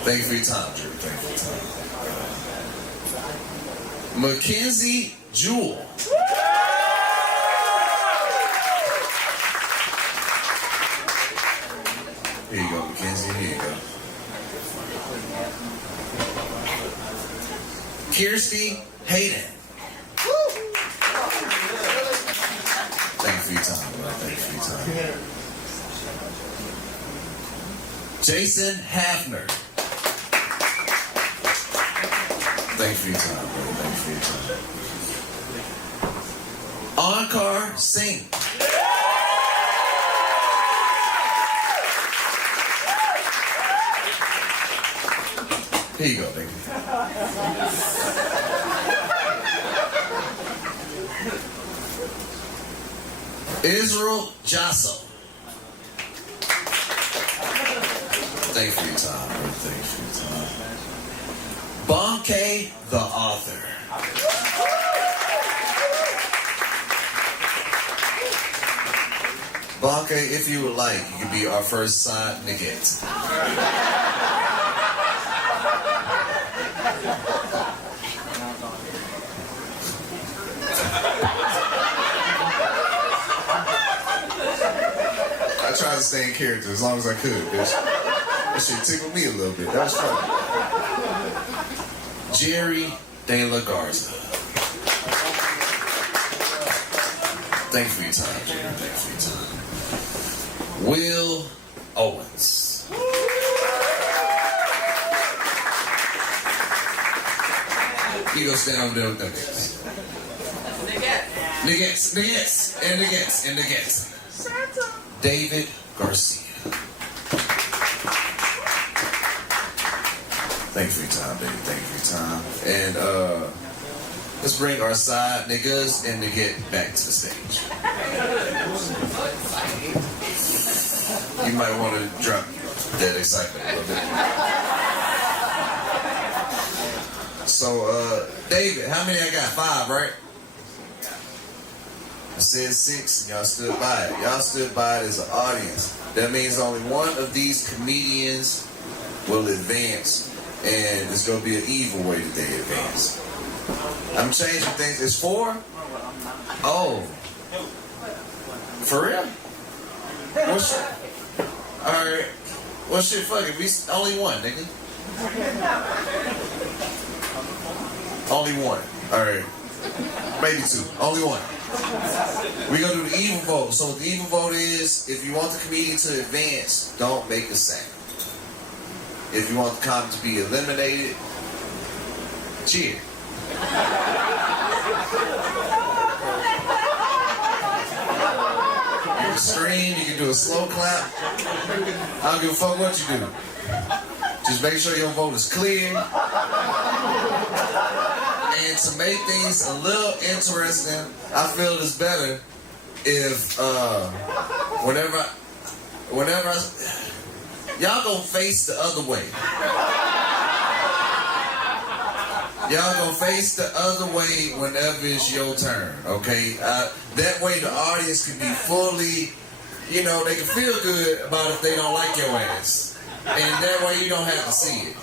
Thank you for your time, Drew. Thank you for your time. Mackenzie Jewell. Here you go, Mackenzie. Here you go. Kirsty Hayden. Thank you for your time, bro. Thank you for your time. Jason Hafner. Thank you for your time, bro. Thank you for your time. Ankar Singh. Here you go, baby. Israel Jasso. Thank you for your time, bro. Thank you for your time. Bonke the author. Bonke, if you would like, you could be our first side nigga. I tried to stay in character as long as I could, bitch. That shit tickled me a little bit. That was funny. Jerry De La Garza. Thank you for your time, Jerry. Thank you for your time. Will Owens. You go stand over there with them niggas. Niggas. David Garcia. Thank you for your time, David. Thank you for your time. And let's bring our side niggas and nigga back to the stage. You might want to drop that excitement a little bit. So, David, how many I got? 5, right? I said 6, and y'all stood by it. Y'all stood by it as an audience. That means only one of these comedians will advance, and it's going to be an evil way that they advance. I'm changing things. It's 4? Oh. For real? What's alright. Well shit, fuck it. We only one, nigga. Only one. Alright. Maybe two. Only one. We gonna do the evil vote. So what the evil vote is, if you want the comedian to advance, don't make a sound. If you want the comedy to be eliminated, cheer. You can scream, you can do a slow clap. I don't give a fuck what you do. Just make sure your vote is clear. And to make things a little interesting, I feel it's better if whenever y'all gonna face the other way. Y'all gonna face the other way whenever it's your turn, okay? That way the audience can be fully, you know, they can feel good about if they don't like your ass. And that way you don't have to see it.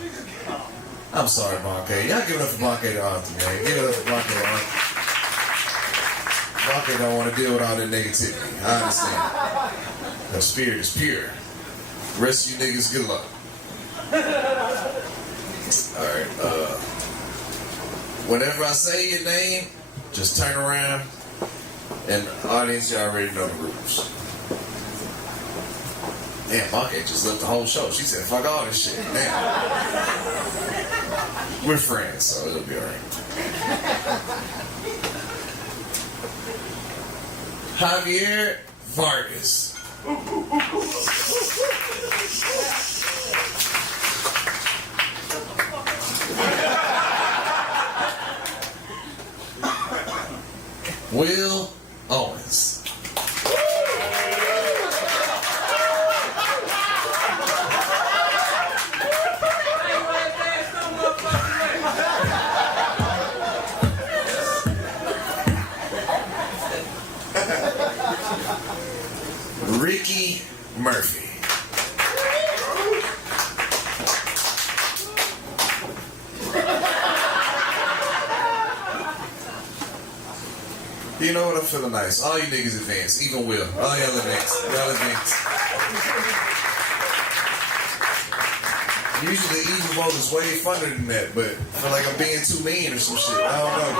I'm sorry, Bonke. Y'all give it up for Bonke the Auntie, man. Give it up for Bonke the Auntie. Bonke don't want to deal with all that negativity. I understand. The spirit is pure. The rest of you niggas, good luck. Alright, whenever I say your name, just turn around. And the audience, you already know the rules. Damn, Bonke just left the whole show. She said, fuck all this shit. Damn. We're friends, so it'll be alright. Javier Vargas. Will Owens. Ricky Murphy. You know what? I'm feeling nice. All you niggas advance. Even Will. All y'all advance. Y'all advance. Usually the evil vote is way funner than that, but I feel like I'm being too mean or some shit. I don't know.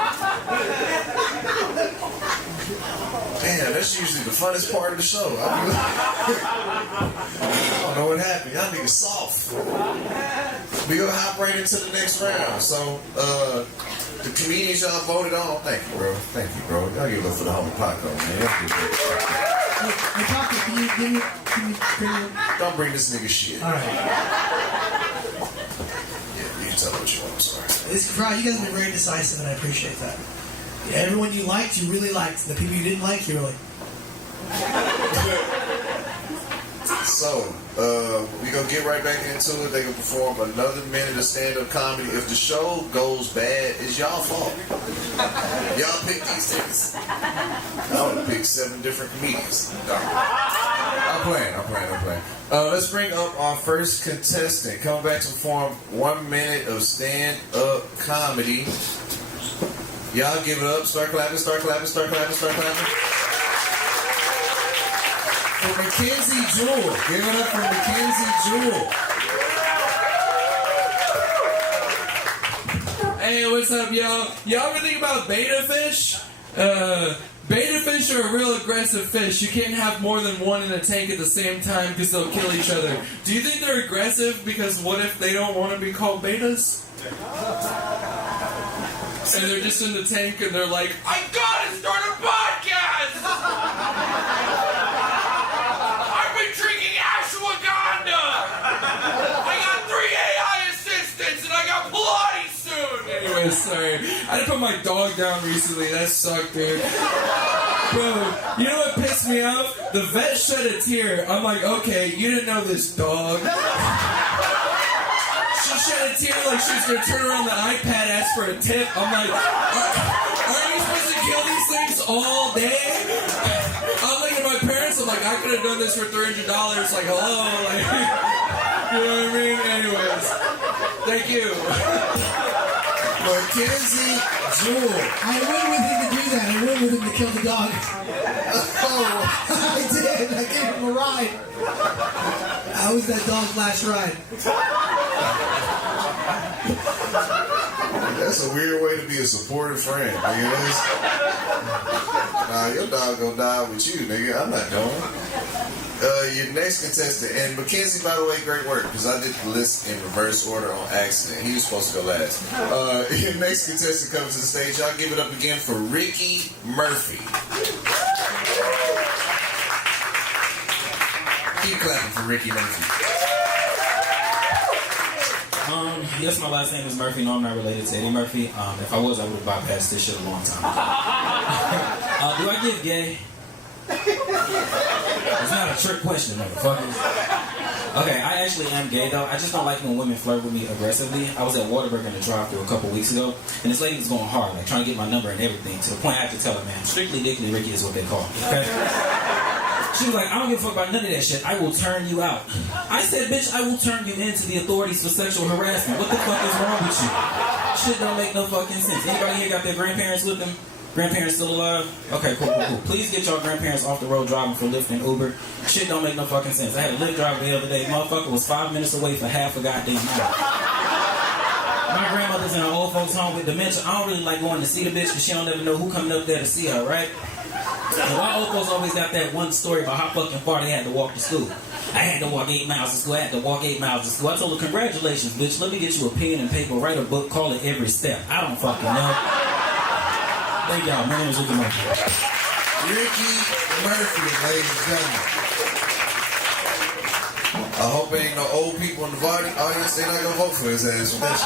Damn, that's usually the funnest part of the show. I don't know what happened. Y'all niggas soft. We gonna hop right into the next round. So, the comedians y'all voted on, thank you, bro. Thank you, bro. Y'all give it up for the homie Paco, man. Hey, Paco, can you bring it? Don't bring this nigga shit. All right. Yeah, you can tell what you want. I'm sorry. This crowd, you guys have been very decisive, and I appreciate that. Yeah, everyone you liked, you really liked. The people you didn't like, you were like. So, we gonna get right back into it. They gonna perform another minute of stand-up comedy. If the show goes bad, it's y'all fault. Y'all pick these things. I would have picked 7 different comedians. I'm playing. Let's bring up our first contestant. Coming back to perform 1 minute of stand-up comedy. Y'all give it up. Start clapping. For Mackenzie Jewell. Give it up for Mackenzie Jewell. Hey, what's up, y'all? Y'all ever think about beta fish? Beta fish are a real aggressive fish. You can't have more than one in a tank at the same time because they'll kill each other. Do you think they're aggressive because what if they don't want to be called betas? And they're just in the tank and they're like, I gotta start a podcast! I've been drinking ashwagandha! I got 3 AI assistants and I got Pilates soon! Anyway, sorry. I had to put my dog down recently. That sucked, dude. Bro, you know what pissed me off? The vet shed a tear. I'm like, okay, you didn't know this dog. She shed a tear like she was gonna turn around the iPad, ask for a tip. I'm like, aren't you supposed to kill these things all day? I'm looking at my parents, I'm like, I could have done this for $300. Like, hello? Like, you know what I mean? Anyways, thank you. Mackenzie Jewell. I went with him to do that. I went with him to kill the dog. I did. I gave him a ride. I was that dog's last ride. That's a weird way to be a supportive friend, nigga. Nah, your dog gonna die with you, nigga. I'm not going. Your next contestant, and Mackenzie, by the way, great work, because I did the list in reverse order on accident. He was supposed to go last. Your next contestant comes to the stage. I'll give it up again for Ricky Murphy. Keep clapping for Ricky Murphy. Yes, my last name is Murphy. No, I'm not related to Eddie Murphy. If I was, I would have bypassed this shit a long time ago. Do I get gay? It's not a trick question, motherfuckers. Okay, I actually am gay, though. I just don't like when women flirt with me aggressively. I was at Whataburger in the drive-thru a couple weeks ago, and this lady was going hard, like trying to get my number and everything, to the point I had to tell her, man, strictly Dickly Ricky is what they call me, okay? She was like, I don't give a fuck about none of that shit. I will turn you out. I said, bitch, I will turn you into the authorities for sexual harassment. What the fuck is wrong with you? Shit don't make no fucking sense. Anybody here got their grandparents with them? Grandparents still alive? Okay, cool. Please get your grandparents off the road driving for Lyft and Uber. Shit don't make no fucking sense. I had a Lyft driver the other day. Motherfucker was 5 minutes away for half a goddamn mile. My grandmother's in an old folks home with dementia. I don't really like going to see the bitch because she don't ever know who coming up there to see her, right? And why old folks always got that one story about how fucking far they had to walk to school. I had to walk 8 miles to school. I had to walk 8 miles to school. I told her, congratulations, bitch. Let me get you a pen and paper. Write a book. Call it Every Step. I don't fucking know. Thank y'all. My name is Ricky Murphy. Ricky Murphy, ladies and gentlemen. I hope there ain't no old people in the audience. They're not gonna vote for his ass for this.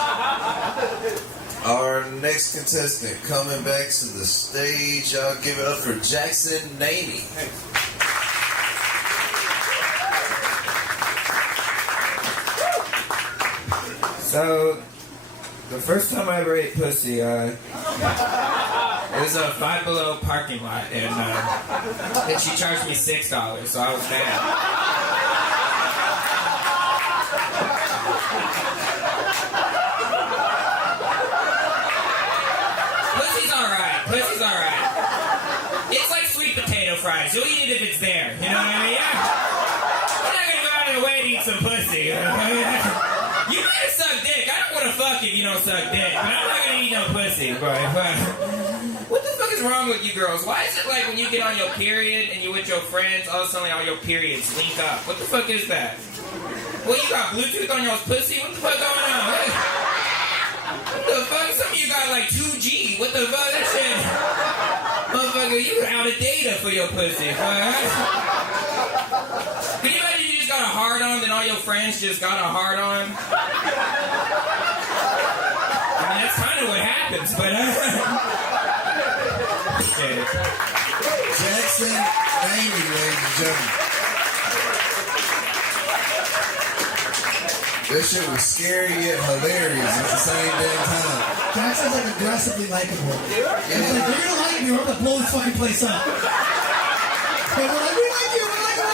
Our next contestant coming back to the stage. Y'all give it up for Jackson Namey. So, the first time I ever ate pussy, it was a Five Below parking lot, and she charged me $6, so I was mad. Pussy's alright. It's like sweet potato fries. You'll eat it if it's there. You know what I mean? Yeah. You're not gonna go out of the way to eat some pussy. You might suck dick. I don't want to fuck if you don't suck dick. But I'm not gonna eat no pussy. What the fuck is wrong with you girls? Why is it like when you get on your period and you with your friends, all of a sudden all your periods link up? What the fuck is that? What, you got Bluetooth on your pussy? What the fuck going on? What the fuck? Some of you got like 2G. What the fuck? That shit. Motherfucker, you out of data for your pussy. Can you imagine you just got a hard on, then all your friends just got a hard on? I mean, that's kind of what happens, but okay. Jackson Namey, ladies and gentlemen. That shit was scary yet hilarious at the same damn time. Jackson's like aggressively likable. Yeah. He's like, you're gonna like me or I'm gonna blow this fucking place up. But we're like, we like you, we like you.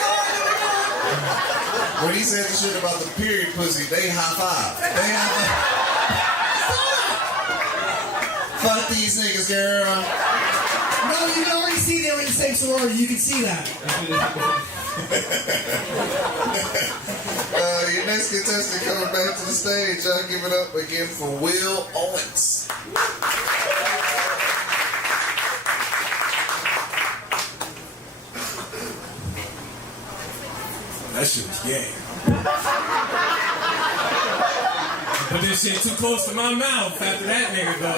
When he said the shit about the period pussy, they high five. They high five. Fuck these niggas, girl. No, you can already see they were in the same sorority. You can see that. Your next contestant coming back to the stage. I'll give it up again for Will Owens. That shit was gay. Put this shit too close to my mouth after that nigga go.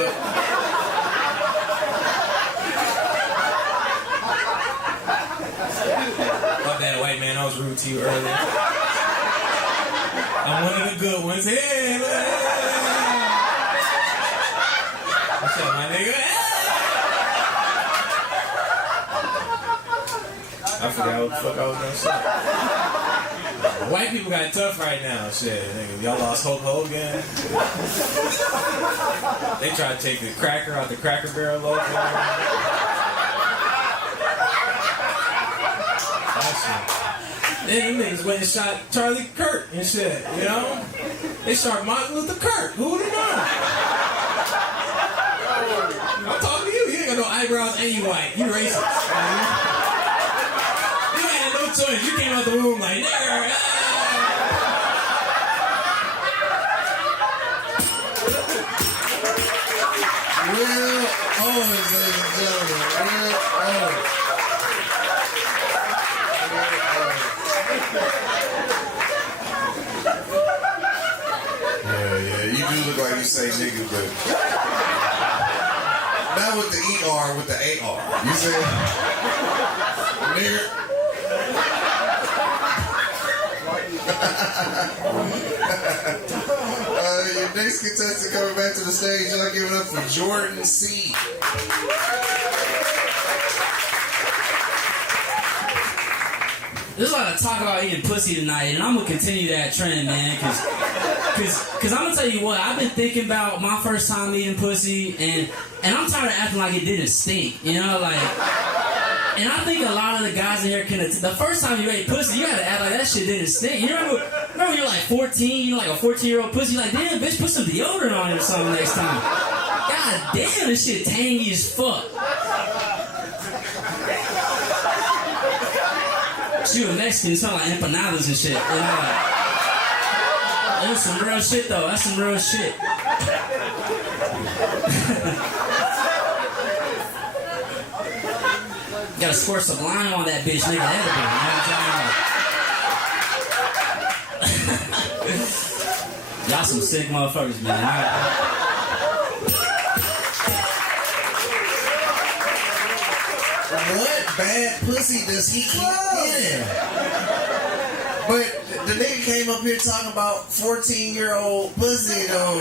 My bad, white man. I was rude to you earlier. I'm one of the good ones. Hey, what's up, my nigga? I forgot what the fuck I was gonna say. White people got tough right now. Shit, nigga. Y'all lost Hulk Hogan. They tried to take the cracker out the Cracker Barrel logo. Then them niggas went and shot Charlie Kirk and shit, you know? They shot Martin Luther Kirk. Who would have known? eyebrows and you white. You racist. You had no choice. You came out the womb like, nigger. Real owners, ladies and gentlemen. Real owners. Yeah, you do look like you say nigga, but not with the ER, with the AR. You say nigger? Your next contestant coming back to the stage, y'all give it up for Jordan C. There's a lot of talk about eating pussy tonight, and I'm gonna continue that trend, man, cause I'm gonna tell you what, I've been thinking about my first time eating pussy, and I'm tired of acting like it didn't stink, you know, like, and I think a lot of the guys in here the first time you ate pussy, you gotta act like that shit didn't stink. You remember when you're like 14, you're like a 14-year-old pussy, you're like, damn, bitch, put some deodorant on it or something next time. God damn, this shit tangy as fuck. She was Mexican, smell like empanadas and shit. You know, like, that's some real shit, though. That's some real shit. Gotta squirt some lime on that bitch, nigga. Y'all some sick motherfuckers, man. What bad pussy does he eat in? But the nigga came up here talking about 14-year-old pussy, though.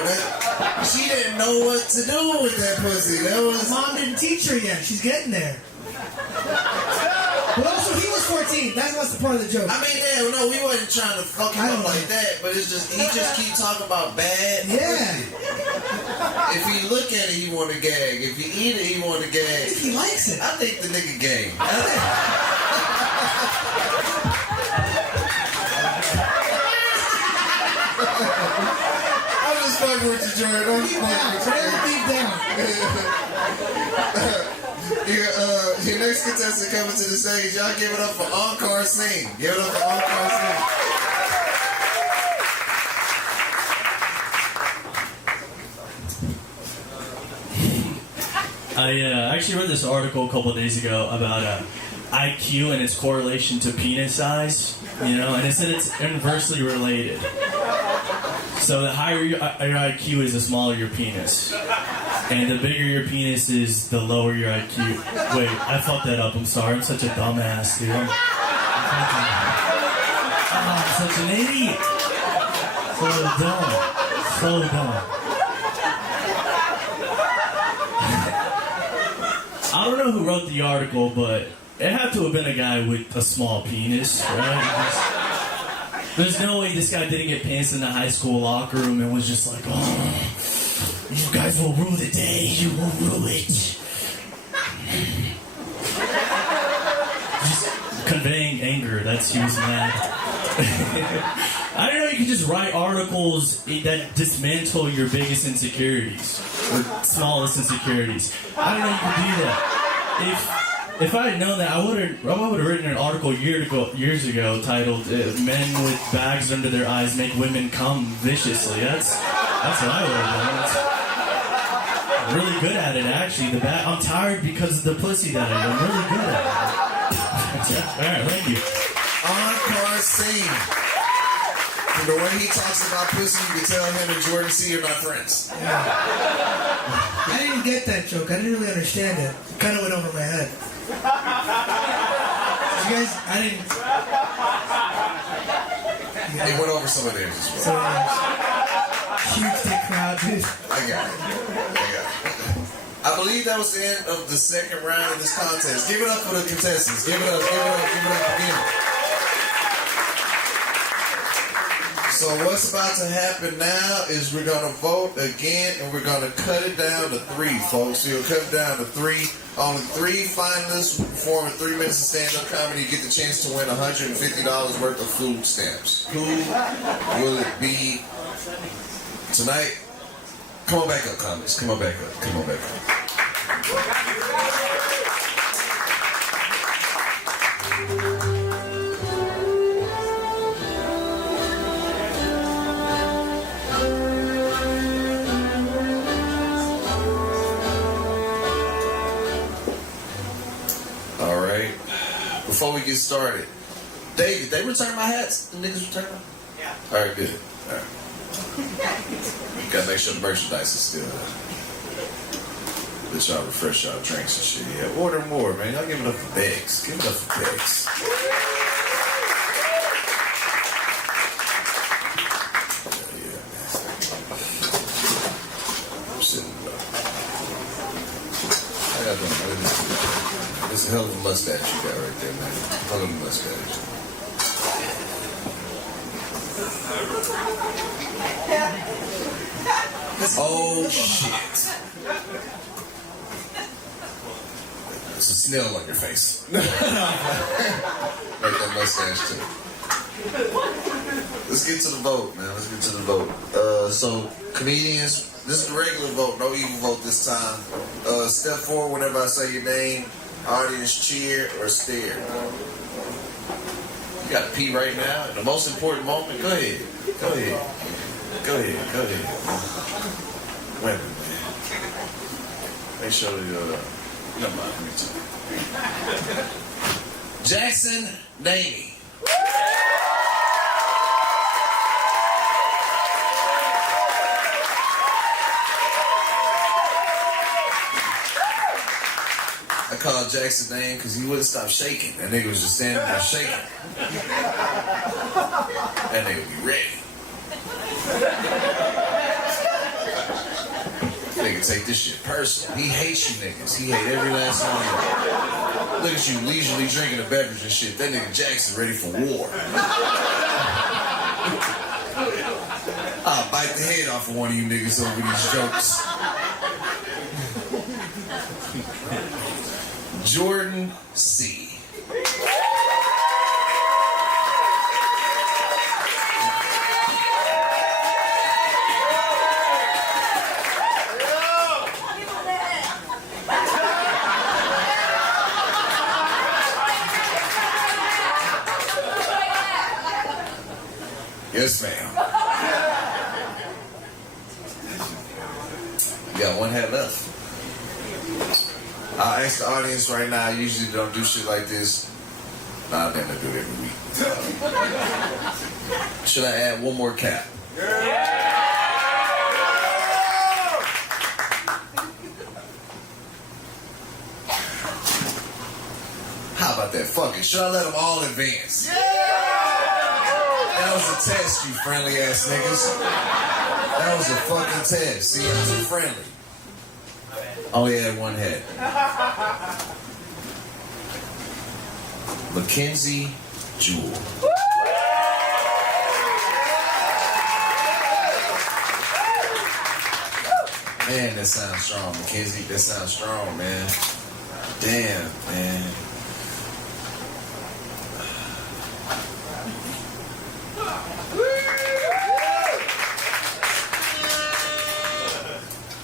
She didn't know what to do with that pussy. Mom didn't teach her yet. She's getting there. But also, he was 14. That's what's the part of the joke. I mean, yeah, no, we wasn't trying to fuck him up like that, but it's just, he just keep talking about bad pussy. If he look at it, he want to gag. If he eat it, he want to gag. I think he likes it. I think the nigga gay. I'm just fucking with you, Jordan. I'm just fucking with you. Your next contestant coming to the stage. Y'all give it up for Encore Singh. Give it up for Encore Singh. I actually read this article a couple of days ago about IQ and its correlation to penis size, you know, and it said it's inversely related. So the higher your IQ is, the smaller your penis. And the bigger your penis is, the lower your IQ. Wait, I fucked that up. I'm sorry. I'm such a dumbass, dude. I'm such an idiot. So dumb. I don't know who wrote the article, but it had to have been a guy with a small penis, right? There's no way this guy didn't get pants in the high school locker room and was just like, oh, you guys will rule the day, you will rule it. Just conveying anger, that's he was mad. I don't know, you can just write articles that dismantle your biggest insecurities, or smallest insecurities. I don't know, you can do that. If I had known that, I would have written an article years ago titled "Men with bags under their eyes make women come viciously." That's what I would have done. I'm really good at it, actually. I'm tired because of the pussy that I am. I'm really good at it. All right, thank you. Encore Singh. From the way he talks about pussy, you can tell him and Jordan C are not friends. Yeah. I didn't get that joke. I didn't really understand it. It kind of went over my head. You guys, I didn't. Yeah. It went over some of theirs as well. Huge dick crowd, dude. I got it. I believe that was the end of the second round of this contest. Give it up for the contestants. Give it up again. So what's about to happen now is we're going to vote again, and we're going to cut it down to 3, folks. We'll cut it down to 3. Only 3 finalists will perform in 3 minutes of stand-up comedy. You get the chance to win $150 worth of food stamps. Who will it be tonight? Come on back up, comments. Come on back up. before we get started, David, they return my hats? The niggas return them? Yeah. All right, good. All right. Gotta make sure the merchandise is still there. Let y'all refresh y'all drinks and shit. Yeah, order more, man. Y'all give it up for bags. Give it up for bags. It's a hell of a mustache you got right there, man. Hell of a mustache. Oh shit. There's a snail on your face. Like that mustache too. Let's get to the vote, man. Let's get to the vote. So comedians, this is the regular vote, no evil vote this time. Step forward whenever I say your name. Audience cheer or stare. You got to pee right now. In the most important moment, go ahead. Go ahead. Go ahead. Go ahead. Wait a minute, man. Make sure that never mind. Let me tell you. Jackson Namey. I called Jackson name because he wouldn't stop shaking. That nigga was just standing there shaking. That nigga be ready. That nigga take this shit personal. He hates you niggas. He hate every last one of you. Look at you leisurely drinking a beverage and shit. That nigga Jackson ready for war. I'll bite the head off of one of you niggas over these jokes. Jordan C. Yes, ma'am. You got one hat left. I'll ask the audience right now. I usually don't do shit like this. Nah, I'm gonna do it every week. Should I add one more cap? How about that? Fuck it. Should I let them all advance? That was a test, you friendly ass niggas. That was a fucking test. See, I'm too friendly. Only had one head. Mackenzie Jewell. Man, that sounds strong, Mackenzie. That sounds strong, man. Damn, man.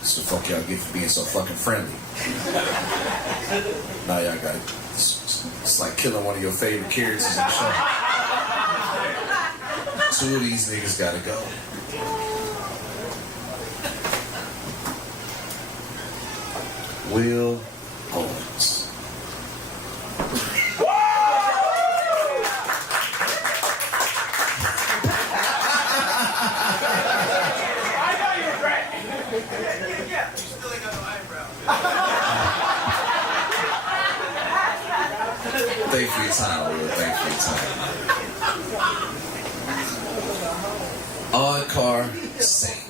The fuck y'all get for being so fucking friendly. Now y'all got it. It's like killing one of your favorite characters in the show. Two of these niggas gotta go. Will Owens. Thank you for your time, Will. Thank you for your time. On-car sing.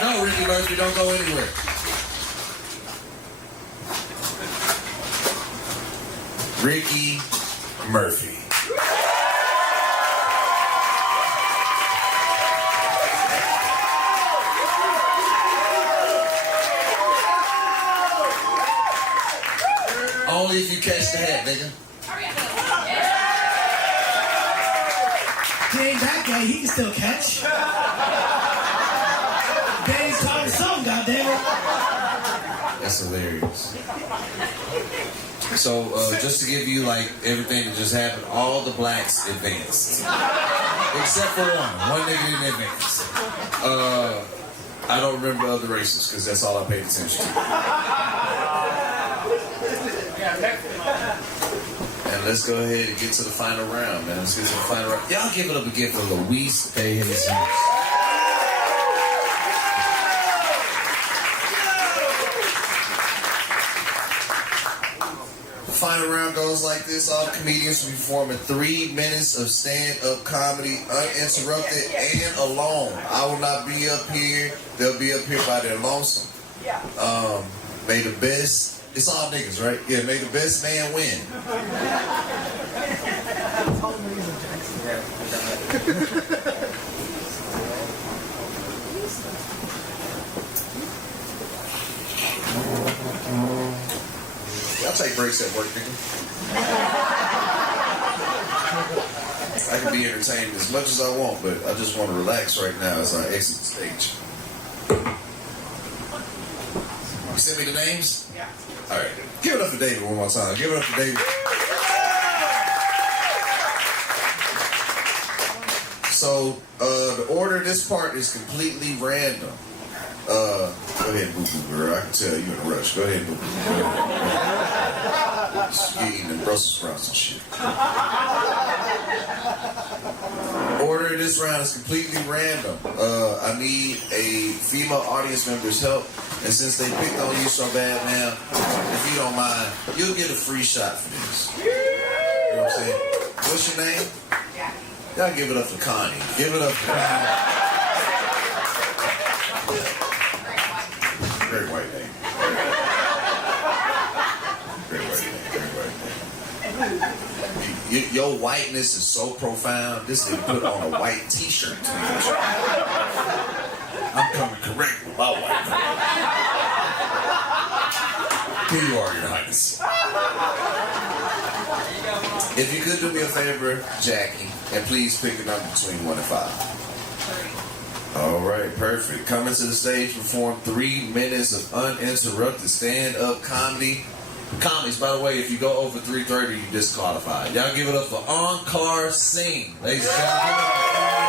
No, Ricky Murphy, don't go anywhere. Ricky Murphy. Only if you catch the hat, nigga. He ain't that gay, he can still catch. Gay's called his song, goddammit. That's hilarious. So, just to give you like everything that just happened, all the blacks advanced. Except for one nigga didn't advance. I don't remember other races because that's all I paid attention to. And let's go ahead and get to the final round, man. Let's get to the final round. Y'all give it up again for Luis A. Jesus. The final round goes like this. All the comedians will be performing 3 minutes of stand-up comedy, uninterrupted and alone. I will not be up here. They'll be up here by their lonesome. May the best... It's all niggas, right? Yeah, may the best man win. Y'all take breaks at work, nigga. I can be entertained as much as I want, but I just want to relax right now as I exit the stage. You send me the names? Yeah. All right. Give it up for David one more time. Give it up for David. So, the order of this part is completely random. Go ahead, boo-boo, girl. I can tell you in a rush. Go ahead, boo-boo. You're eating them Brussels sprouts and shit. Order of this round is completely random. I need a female audience member's help. And since they picked on you so bad, man, if you don't mind, you'll get a free shot for this. You know what I'm saying? What's your name? Y'all give it up for Connie. Give it up for Connie. Great white name. Great white name. Great white name. Your whiteness is so profound. This thing put on a white t-shirt. I'm coming correct with my white color. Here you are, Your Highness. If you could do me a favor, Jackie, and please pick a number between 1 and 5. All right, perfect. Coming to the stage, perform 3 minutes of uninterrupted stand-up comedy. Comedies, by the way, if you go over 3:30, you disqualified. Y'all give it up for Encore Sing. Ladies and gentlemen, give it up for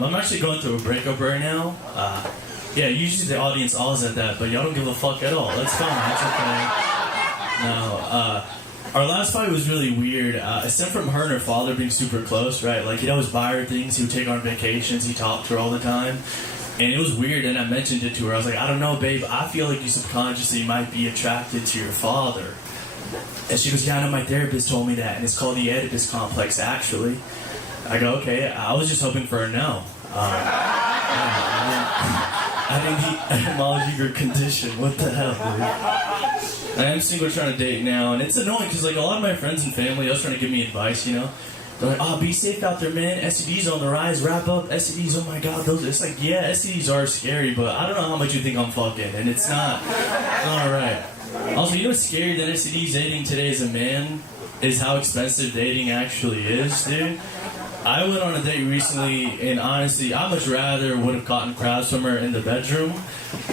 I'm actually going through a breakup right now. Yeah, usually the audience alls at that, but y'all don't give a fuck at all. That's fine. That's okay. No, our last fight was really weird. Except from her and her father being super close, right? Like, he'd always buy her things. He would take her on vacations. He talked to her all the time. And it was weird, and I mentioned it to her. I was like, I don't know, babe. I feel like you subconsciously might be attracted to your father. And she goes, yeah, I know my therapist told me that, and it's called the Oedipus complex, actually. I go, okay, I was just hoping for a no. I didn't eat etymology or condition. What the hell, dude? I am single, trying to date now, and it's annoying because like a lot of my friends and family, I was trying to give me advice, you know. They're like, oh, be safe out there, man. STDs on the rise. Wrap up. STDs, oh my God. Those. It's like, yeah, STDs are scary, but I don't know how much you think I'm fucking, and it's not. All right. Also, you know what's scary than STDs dating today as a man is how expensive dating actually is, dude. I went on a date recently, and honestly, I much rather would have gotten crabs from her in the bedroom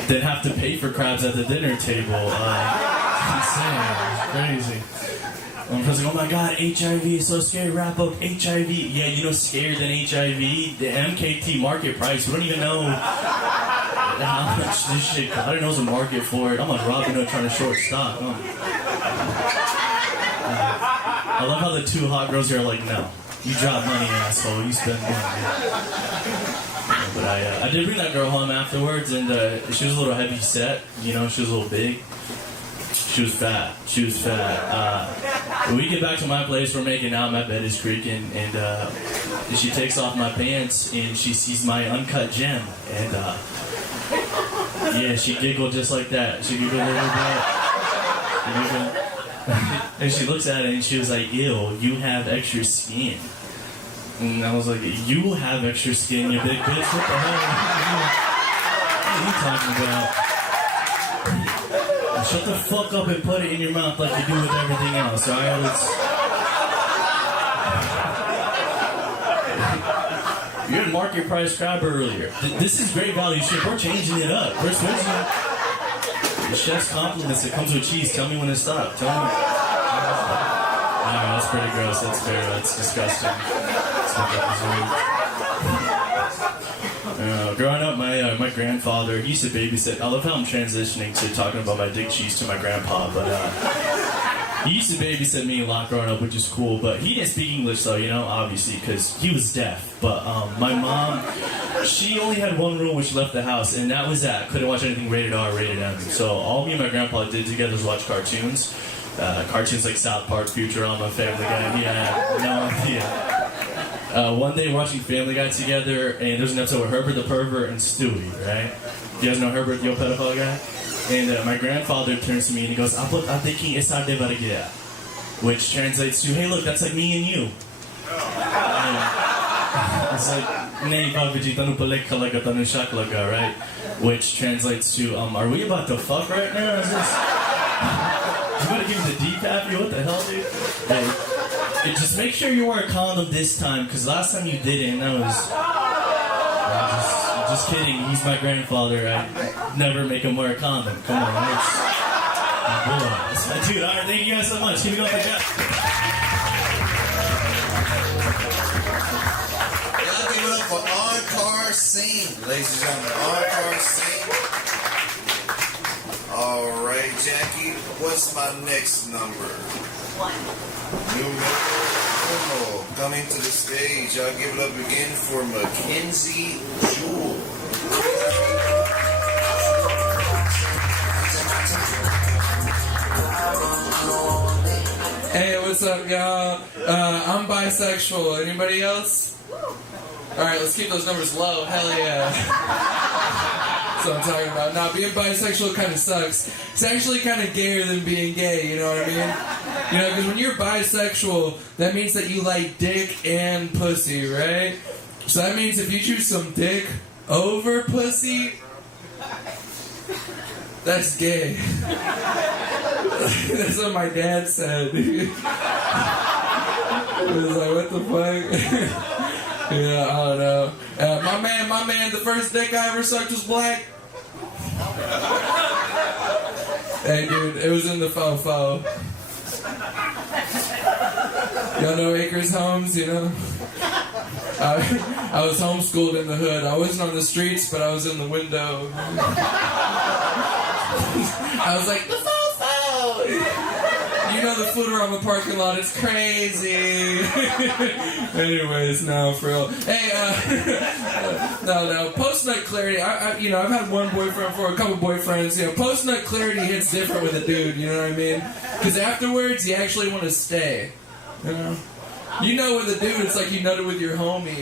than have to pay for crabs at the dinner table. Insane. It's crazy. I was like, oh my God, HIV is so scary. Wrap up HIV. Yeah, you know, scarier than HIV? The MKT market price. We don't even know how much this shit costs. I don't know there's a market for it. I'm on Robinhood trying to short stock. I love how the two hot girls here are like, no. You drop money, asshole. You spend money. But I did bring that girl home afterwards, and she was a little heavy set. You know, she was a little big. She was fat. When we get back to my place, we're making out. My bed is creaking, and she takes off my pants, and she sees my uncut gem, and yeah, she giggled just like that. She giggled a little bit. And she looks at it and she was like, ew, you have extra skin. And I was like, you have extra skin, you big bitch? What the hell are you talking about? Shut the fuck up and put it in your mouth like you do with everything else, alright? You had market price crab earlier. This is great value shit. We're changing it up. We're switching it. The chef's compliments. It comes with cheese. Tell me when to stop. Tell me. That's pretty gross. That's fair. That's disgusting. Growing up, my grandfather, he used to babysit. I love how I'm transitioning to talking about my dick cheese to my grandpa, but he used to babysit me a lot growing up, which is cool. But he didn't speak English, though, obviously, because he was deaf. But my mom, she only had one rule when she left the house, and that was that couldn't watch anything rated R, or rated M. So all me and my grandpa did together was watch cartoons. Cartoons like South Park, Futurama, Family Guy. Yeah, no idea. One day watching Family Guy together, and there's an episode with Herbert the Pervert and Stewie, right? You guys know Herbert, the old pedophile guy? And my grandfather turns to me and he goes, "Apo taking esa de bargia," which translates to, "Hey, look, that's like me and you." It's like, right? Which translates to, "Are we about to fuck right now? Is this... You gotta give me the deep happy? What the hell, dude?" Like, just make sure you wear a condom this time, because last time you didn't, that was... Just kidding, he's my grandfather. I never make him wear a condom. Come on, that's my dude. Alright, thank you guys so much. Keep it going for Jeff. Y'all give it up for On-Car Scene, ladies and gentlemen. On-Car Scene. Alright, Jackie, what's my next number? 1. Numero 1. Coming to the stage. Y'all give it up again for Mackenzie Jewell. Hey, what's up, y'all? I'm bisexual. Anybody else? Alright, let's keep those numbers low. Hell yeah. That's what I'm talking about. Now, being bisexual kind of sucks. It's actually kind of gayer than being gay, you know what I mean? Because when you're bisexual, that means that you like dick and pussy, right? So that means if you choose some dick over pussy, that's gay. That's what my dad said. He was like, what the fuck? Yeah, I don't know. My man, the first dick I ever sucked was black. Hey, dude, it was in the fofo. Y'all know Acres Homes, I was homeschooled in the hood. I wasn't on the streets, but I was in the window. I was like, the fofo! You know the Fooderama parking lot, it's crazy. Anyways, no, for real. Hey, no, post-nut clarity, I've had one boyfriend for a couple boyfriends, post-nut clarity hits different with a dude, you know what I mean? Because afterwards, you actually want to stay, You know with a dude, it's like you nutted with your homie,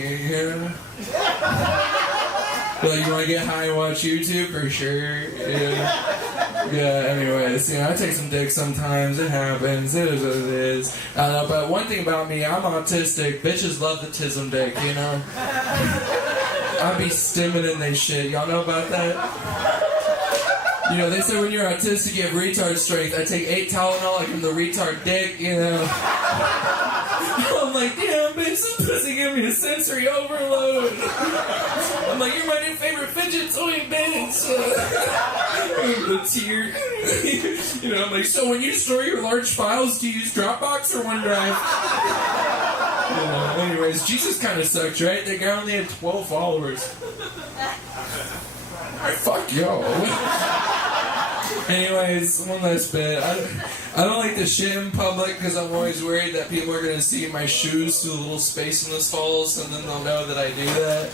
Like, you want to get high and watch YouTube? For sure, Yeah, anyways, I take some dick sometimes. It happens. It is what it is. But one thing about me, I'm autistic. Bitches love the tism dick, I be stimming in they shit. Y'all know about that? They say when you're autistic, you have retard strength. I take 8 Tylenol, I give them the retard dick, I'm like, damn, bitch, this pussy give me a sensory overload. I'm like, you're my new favorite fidget toy, bitch. The tear. I'm like, so when you store your large files, do you use Dropbox or OneDrive? Anyways, Jesus kind of sucked, right? That guy only had 12 followers. Alright, fuck y'all. Anyways, one last bit. I don't like to shit in public because I'm always worried that people are going to see my shoes through the little space in the stalls and then they'll know that I do that,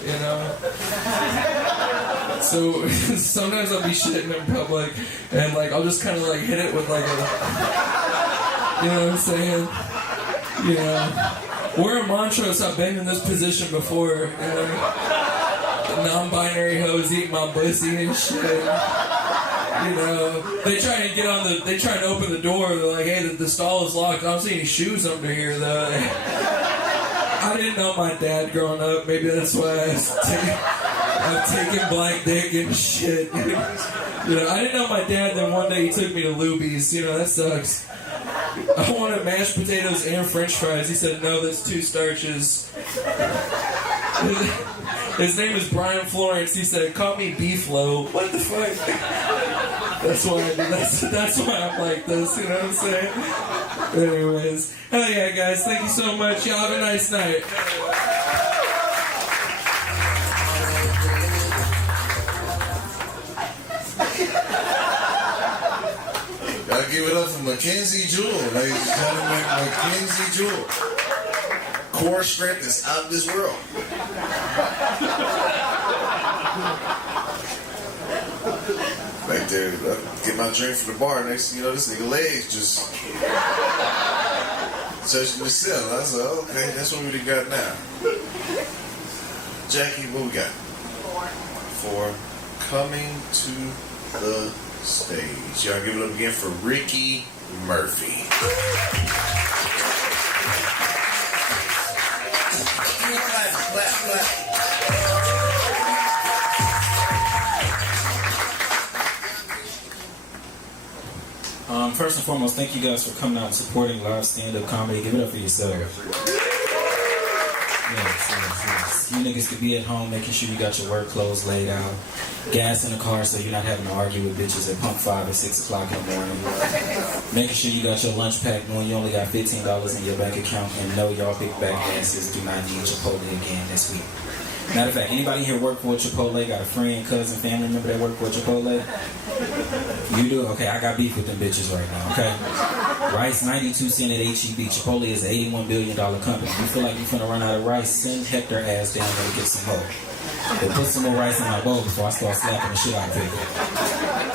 So sometimes I'll be shitting in public and I'll just kind of hit it with a, you know what I'm saying? We're a Montrose, I've been in this position before, The non-binary hoes eat my pussy and shit. They try to open the door. They're like, hey, the stall is locked. I don't see any shoes under here, though. I didn't know my dad growing up. Maybe that's why I'm taking black dick and shit. I didn't know my dad, then one day he took me to Luby's. That sucks. I wanted mashed potatoes and french fries. He said, no, that's 2 starches. His name is Brian Florence. He said, "Call me B-Flow." What the fuck? That's why I do. That's why I'm like this. You know what I'm saying? Anyways, hell yeah, guys! Thank you so much. Y'all have a nice night. Gotta give it up for Mackenzie Jewell, ladies and gentlemen. Mackenzie Jewell. Core strength is out of this world. Right there, get my drink from the bar. Next thing you know, this nigga legs just touching the cell. I said, okay, that's what we got now. Jackie, what we got? For coming to the stage. Y'all give it up again for Ricky Murphy. First and foremost, thank you guys for coming out and supporting live stand-up comedy. Give it up for yourself. Yes. You niggas could be at home making sure you got your work clothes laid out, gas in the car so you're not having to argue with bitches at pump 5 at 6 o'clock in the morning, making sure you got your lunch packed knowing you only got $15 in your bank account, and know y'all big back asses do not need Chipotle again this week. Matter of fact, anybody here work for Chipotle, got a friend, cousin, family member that work for Chipotle? You do? Okay, I got beef with them bitches right now, okay? Rice, 92 cents at HEB. Chipotle is an $81 billion company. You feel like you're finna run out of rice, send Hector ass down there to get some more. They put some more rice in my bowl before I start slapping the shit out of people.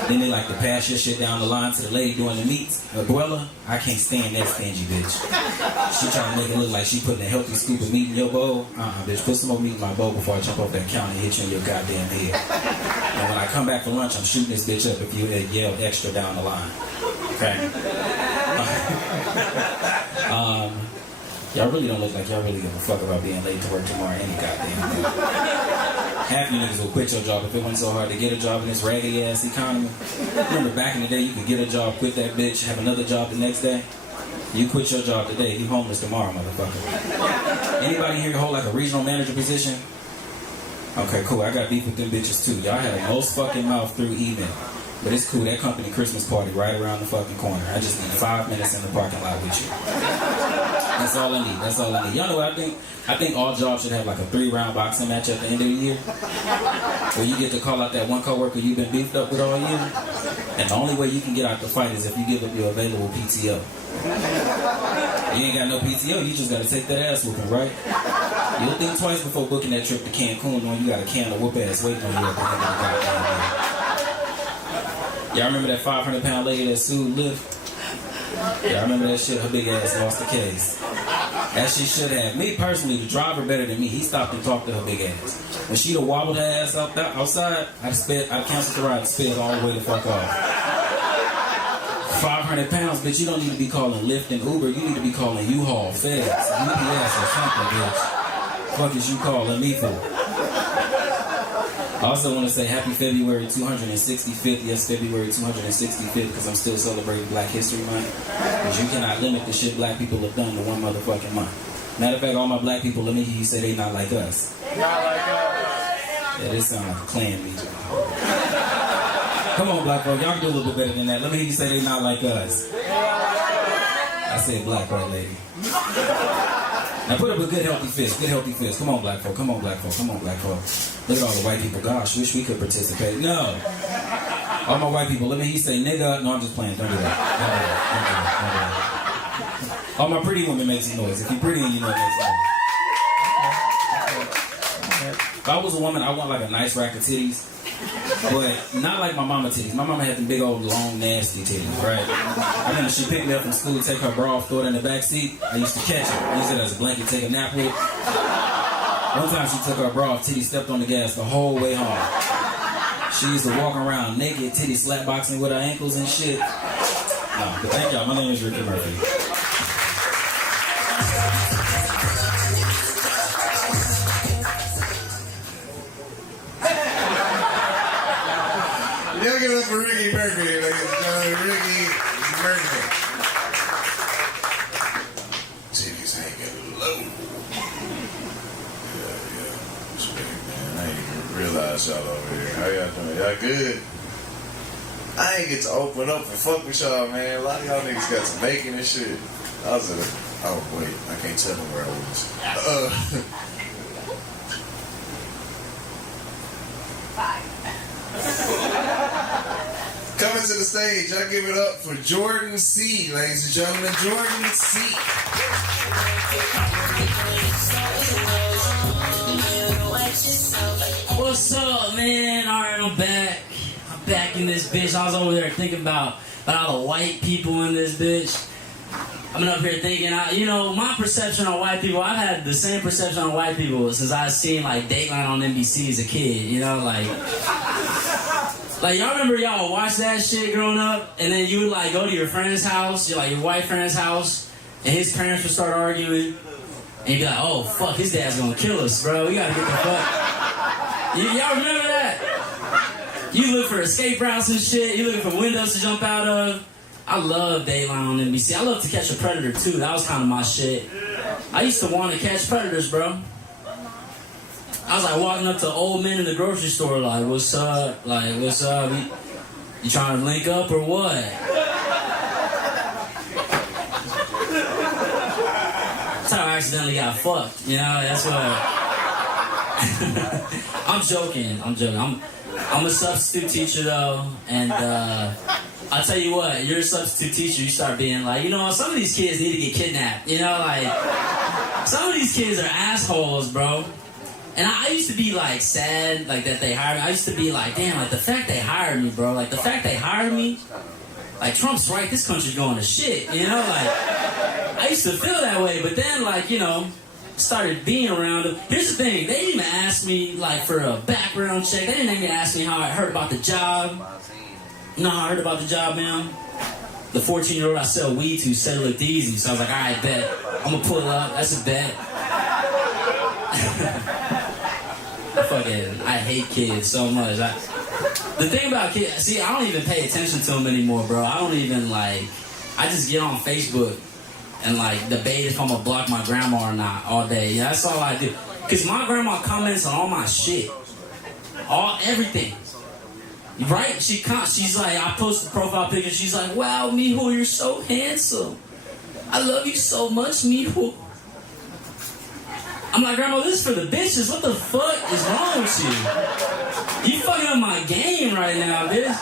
Then they like to pass your shit down the line to the lady doing the meats. Abuela, I can't stand that stingy bitch. She trying to make it look like she putting a healthy scoop of meat in your bowl. Bitch, put some more meat in my bowl before I jump off that counter and hit you in your goddamn head. And when I come back for lunch, I'm shooting this bitch up if you had yelled extra down the line. Okay? Y'all really don't look like y'all really give a fuck about being late to work tomorrow any goddamn day. Half you niggas will quit your job if it wasn't so hard to get a job in this raggedy ass economy. Remember back in the day you could get a job, quit that bitch, have another job the next day? You quit your job today, you homeless tomorrow, motherfucker. Anybody here hold like a regional manager position? Okay, cool. I got beef with them bitches too. Y'all had a most fucking mouth through email. But it's cool. That company Christmas party right around the fucking corner. I just need 5 minutes in the parking lot with you. That's all I need. That's all I need. Y'all know what I think? I think all jobs should have like a 3-round boxing match at the end of the year. Where you get to call out that one coworker you've been beefed up with all year. And the only way you can get out the fight is if you give up your available PTO. You ain't got no PTO, you just gotta take that ass whooping, right? You'll think twice before booking that trip to Cancun knowing you got a can of whoop ass waiting on you at the end of the goddamn day. Y'all remember that 500-pound lady that sued Lyft? Yeah, I remember that shit. Her big ass lost the case. As she should have. Me personally, the driver better than me. He stopped and talked to her big ass. When she'd have wobbled her ass outside, I'd canceled the ride and sped all the way the fuck off. 500 pounds, bitch. You don't need to be calling Lyft and Uber. You need to be calling U-Haul, FedEx, UPS, or something, bitch. Fuck is you calling me for? I also want to say happy February 265th. Yes, February 265th, because I'm still celebrating Black History Month. Because you cannot limit the shit black people have done to one motherfucking month. Matter of fact, all my black people, let me hear you say they not like us. Not like us. Yeah, this sounds like a Klan meeting. Come on, black folk, y'all can do a little bit better than that. Let me hear you say they not like us. I said black, right, lady? Now put up a good healthy fist, Come on, black folk, come on, black folk, come on, black folk. Look at all the white people. Gosh, wish we could participate. No. All my white people, let me hear you say nigga. No, I'm just playing. Don't do that. Don't do that. All my pretty women make some noise. If you're pretty and you know it makes noise. If I was a woman, I want like a nice rack of titties. But not like my mama titties. My mama had them big old long nasty titties, right? I remember she picked me up from school, take her bra off, throw it in the back seat. I used to catch her. I used it as a blanket, take a nap with. One time she took her bra off, titty stepped on the gas the whole way home. She used to walk around naked, titty slapboxing with her ankles and shit. No, but thank y'all. My name is Ricky Murphy. Y'all give it up for Ricky Murphy, ladies and gentlemen. Ricky Murphy. Titties hanging low. Yeah. Straight, man. I with y'all over here. How y'all doing? Y'all good? I ain't get to open up and fuck with y'all, man. A lot of y'all niggas got some bacon and shit. I was at a... Oh, wait. I can't tell them where I was. Coming to the stage, I give it up for Jordan C, ladies and gentlemen. Jordan C. What's up, man? Alright, I'm back. I'm back in this bitch. I was over there thinking about all the white people in this bitch. I've been up here thinking, my perception on white people, I've had the same perception on white people since I've seen, like, Dateline on NBC as a kid, Like, y'all remember y'all would watch that shit growing up, and then you would, like, go to your friend's house, your white friend's house, and his parents would start arguing, and you'd be like, oh, fuck, his dad's gonna kill us, bro. We gotta get the fuck. Y'all remember that? You look for escape routes and shit. You looking for windows to jump out of. I love Dateline on NBC. I love To Catch a Predator, too. That was kind of my shit. I used to want to catch predators, bro. I was like walking up to old men in the grocery store, like, what's up? Like, what's up? You trying to link up or what? That's how I accidentally got fucked, That's what. I'm joking. I'm a substitute teacher, though, and I'll tell you what, you're a substitute teacher, you start being like, some of these kids need to get kidnapped, some of these kids are assholes, bro. And I used to be, like, sad, like, that they hired me. I used to be like, damn, like, the fact they hired me, bro, like, the fact they hired me, like, Trump's right, this country's going to shit, like, I used to feel that way, but then, like, started being around them. Here's the thing, they didn't even ask me, like, for a background check. They didn't even ask me how I heard about the job. No, I heard about the job, man. The 14-year-old I sell weed to said it looked easy, so I was like, all right, bet. I'm gonna pull up, that's a bet. I hate kids so much. The thing about kids, see, I don't even pay attention to them anymore, bro. I don't even, I just get on Facebook and, debate if I'm gonna block my grandma or not all day. Yeah, that's all I do. Because my grandma comments on all my shit. Everything. Right? She's like, I post a profile picture, she's like, wow, mijo, you're so handsome. I love you so much, mijo. I'm like, Grandma, this is for the bitches. What the fuck is wrong with you? You fucking up my game right now, bitch.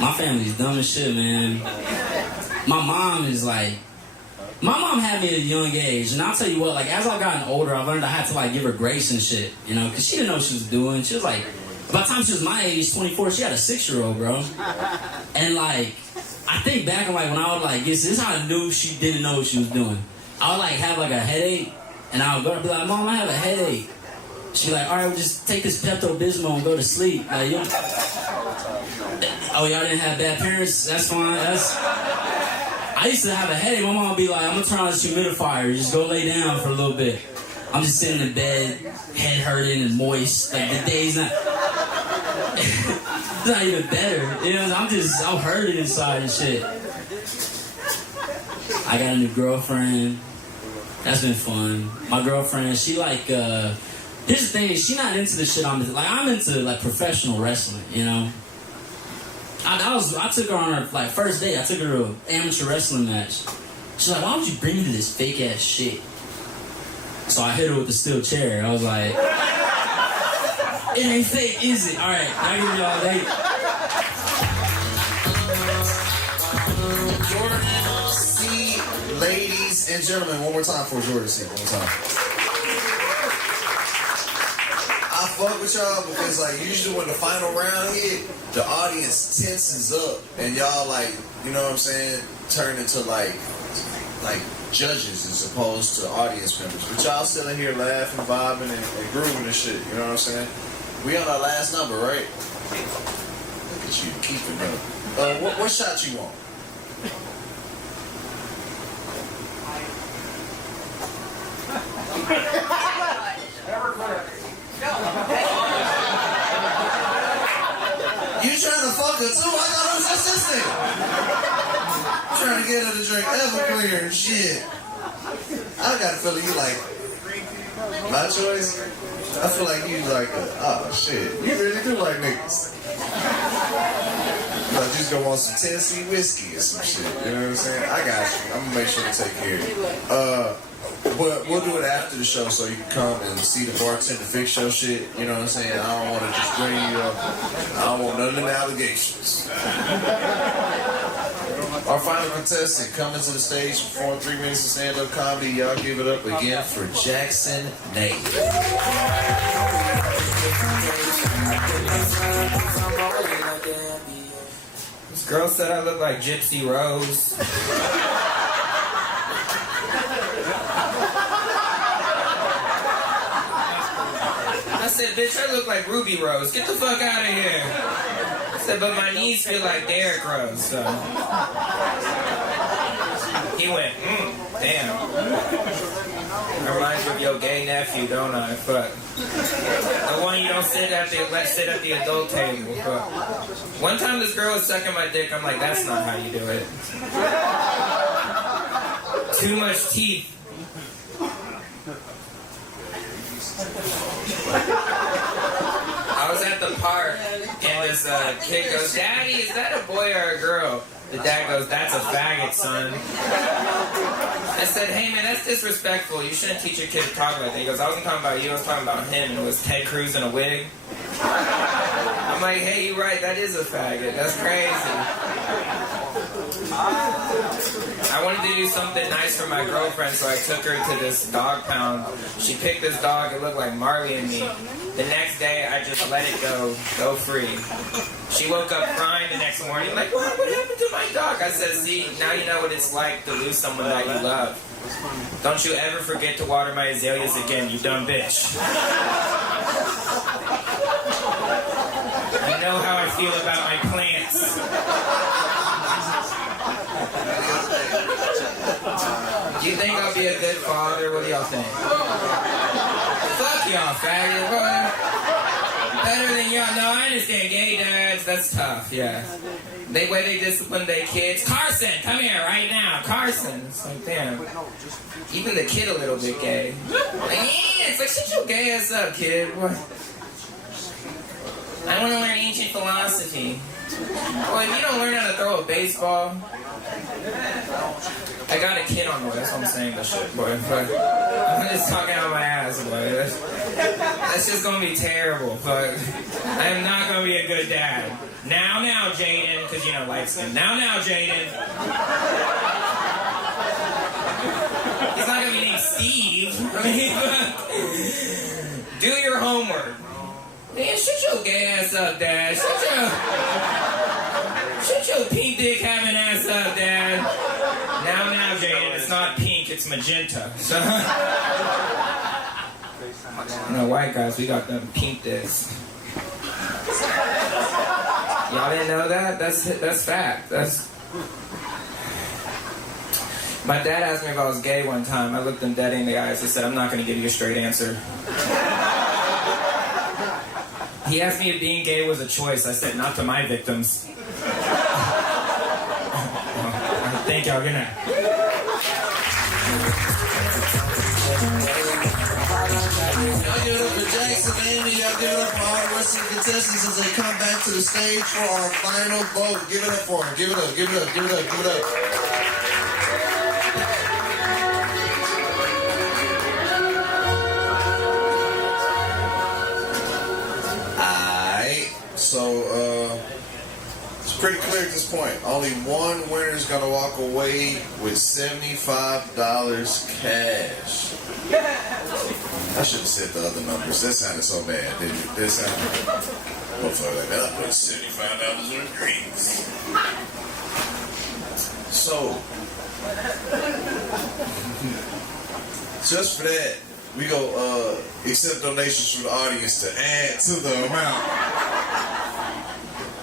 My family's dumb as shit, man. My mom had me at a young age, and I'll tell you what, as I've gotten older, I've learned I had to, give her grace and shit, because she didn't know what she was doing. She was by the time she was my age, 24, she had a 6-year-old, bro. And, I think back on, when I would, this is how I knew she didn't know what she was doing. I would, have, a headache, and I would go and be like, Mom, I have a headache. She'd be like, all right, well, just take this Pepto-Bismol and go to sleep. Oh, y'all didn't have bad parents? That's fine. I used to have a headache. My mom would be like, I'm going to turn on this humidifier. Just go lay down for a little bit. I'm just sitting in bed, head hurting and moist. The day's not... It's not even better. I'm hurting inside and shit. I got a new girlfriend. That's been fun. My girlfriend, she here's the thing, she's not into the shit I'm into. I'm into professional wrestling, I took her on her first date. I took her to an amateur wrestling match. She's like, why would you bring me to this fake ass shit? So I hit her with the steel chair. I was like, it ain't fake, is it? All right, I give y'all a date. Jordan C, ladies and gentlemen, one more time for Jordan C. One more time. I fuck with y'all because usually when the final round hit, the audience tenses up and y'all you know what I'm saying, turn into judges as opposed to audience members. But y'all still in here laughing, vibing, and grooving and shit. You know what I'm saying? We on our last number, right? Look at you, keeping up. What shot you want? You trying to fuck her too? I thought it was your sister. Trying to get her to drink Everclear and shit. I got a feeling you My choice? I feel like you like oh shit. You really do like niggas. Like, you just gonna want some Tennessee whiskey or some shit. You know what I'm saying? I got you. I'm gonna make sure to take care of you. But we'll do it after the show so you can come and see the bartender fix your shit. You know what I'm saying? I don't want to just bring you up. I don't want none of them allegations. Our final contestant coming to the stage, perform 3 minutes of stand-up comedy. Y'all give it up again for Jackson Nate. This girl said I look like Gypsy Rose. I said, bitch, I look like Ruby Rose. Get the fuck out of here. I said, but my knees feel like Derrick Rose, so. He went, damn. Reminds me of your gay nephew, don't I? But the one you don't sit at the adult table. But one time this girl was sucking my dick, I'm like, that's not how you do it. Too much teeth. I was at the park and this kid goes, Daddy, is that a boy or a girl? The dad goes, that's a faggot, son. I said, hey man, that's disrespectful. You shouldn't teach your kid to talk like that. He goes, I wasn't talking about you, I was talking about him, and it was Ted Cruz in a wig. I'm like, hey, you're right, that is a faggot. That's crazy. I wanted to do something nice for my girlfriend, so I took her to this dog pound. She picked this dog, it looked like Marley and me. The next day, I just let it go free. She woke up crying the next morning, like, what happened to my dog? I said, see, now you know what it's like to lose someone that you love. Don't you ever forget to water my azaleas again, you dumb bitch. You know how I feel about my plants. Do you think I'll be a good father? What do y'all think? Fuck y'all, faggot. Better than y'all. No, I understand. Gay dads, that's tough, yeah. The way they discipline their kids. Carson, come here right now. Carson. It's like, damn. Even the kid a little bit gay. Like, yeah, it's like, shut your gay ass up, kid. What? I want to learn ancient philosophy. Boy, if you don't learn how to throw a baseball... I got a kid on the way, that's what I'm saying, this shit, boy. But I'm just talking out my ass, boy. That's just gonna be terrible, but I am not gonna be a good dad. Now, Jaden, because you know, light skin. Now, Jaden. He's not gonna be named Steve. I mean, do your homework. Man, shut your gay ass up, Dad. Shut your pink dick having ass up, Dad. Now, Jaden, it's not pink, it's magenta. So, you know, white guys, we got them pink dicks. Y'all didn't know that? That's fact. My dad asked me if I was gay one time. I looked him dead in the eyes. I said, I'm not going to give you a straight answer. He asked me if being gay was a choice. I said, not to my victims. I think y'all gonna... Y'all give it up for Jackson, Amy. Y'all give it up for all the rest of the contestants as they come back to the stage for our final vote. Give it up for them. Give it up, give it up, give it up, give it up. So, it's pretty clear at this point. Only one winner is going to walk away with $75 cash. I should have said the other numbers. That sounded so bad, didn't it? That sounded motherfucker like that. I put $75 in drinks. So, just for that, we go accept donations from the audience to add to the amount.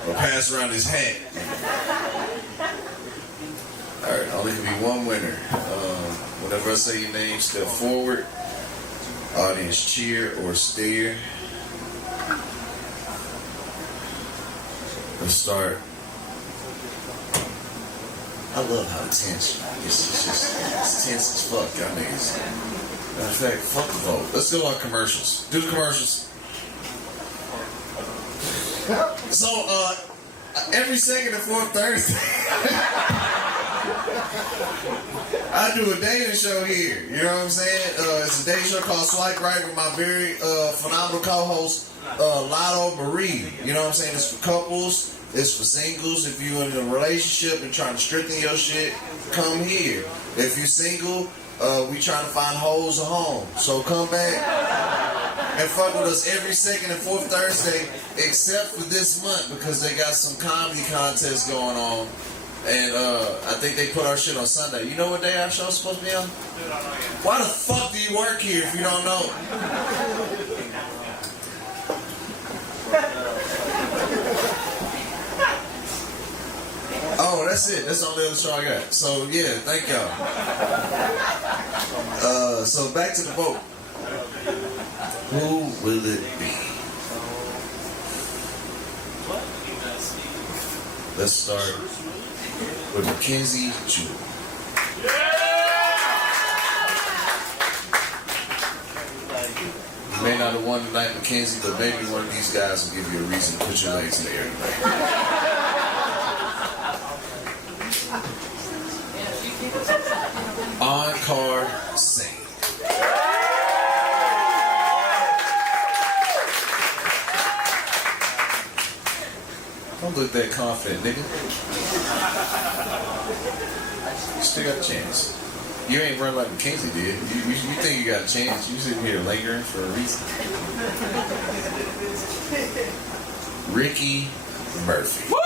Or pass around his hat. Alright, only can be one winner. Whenever I say your name, step forward. Audience cheer or stare. Let's start. I love how tense it's tense as fuck, y'all niggas. Matter of fact, fuck the vote. Let's go on commercials. Do the commercials. So, every second and fourth Thursday, I do a dating show here. You know what I'm saying? It's a dating show called Swipe Right with my very phenomenal co-host, Lotto Marie. You know what I'm saying? It's for couples. It's for singles. If you're in a relationship and trying to strengthen your shit, come here. If you're single, we trying to find hoes a home. So come back and fuck with us every second and fourth Thursday, except for this month because they got some comedy contests going on. And I think they put our shit on Sunday. You know what day our show's supposed to be on? Why the fuck do you work here if you don't know? Oh, that's it. That's the only other show I got. So, yeah, thank y'all. So, back to the vote. Who will it be? Let's start with Mackenzie Jewell. You may not have won tonight, Mackenzie, but maybe one of these guys will give you a reason to put your legs in the air tonight. Encore Sing. Don't look that confident, nigga. You still got a chance. You ain't run like Mackenzie did. You think you got a chance. You sitting here lingering for a reason. Ricky Murphy. Woo!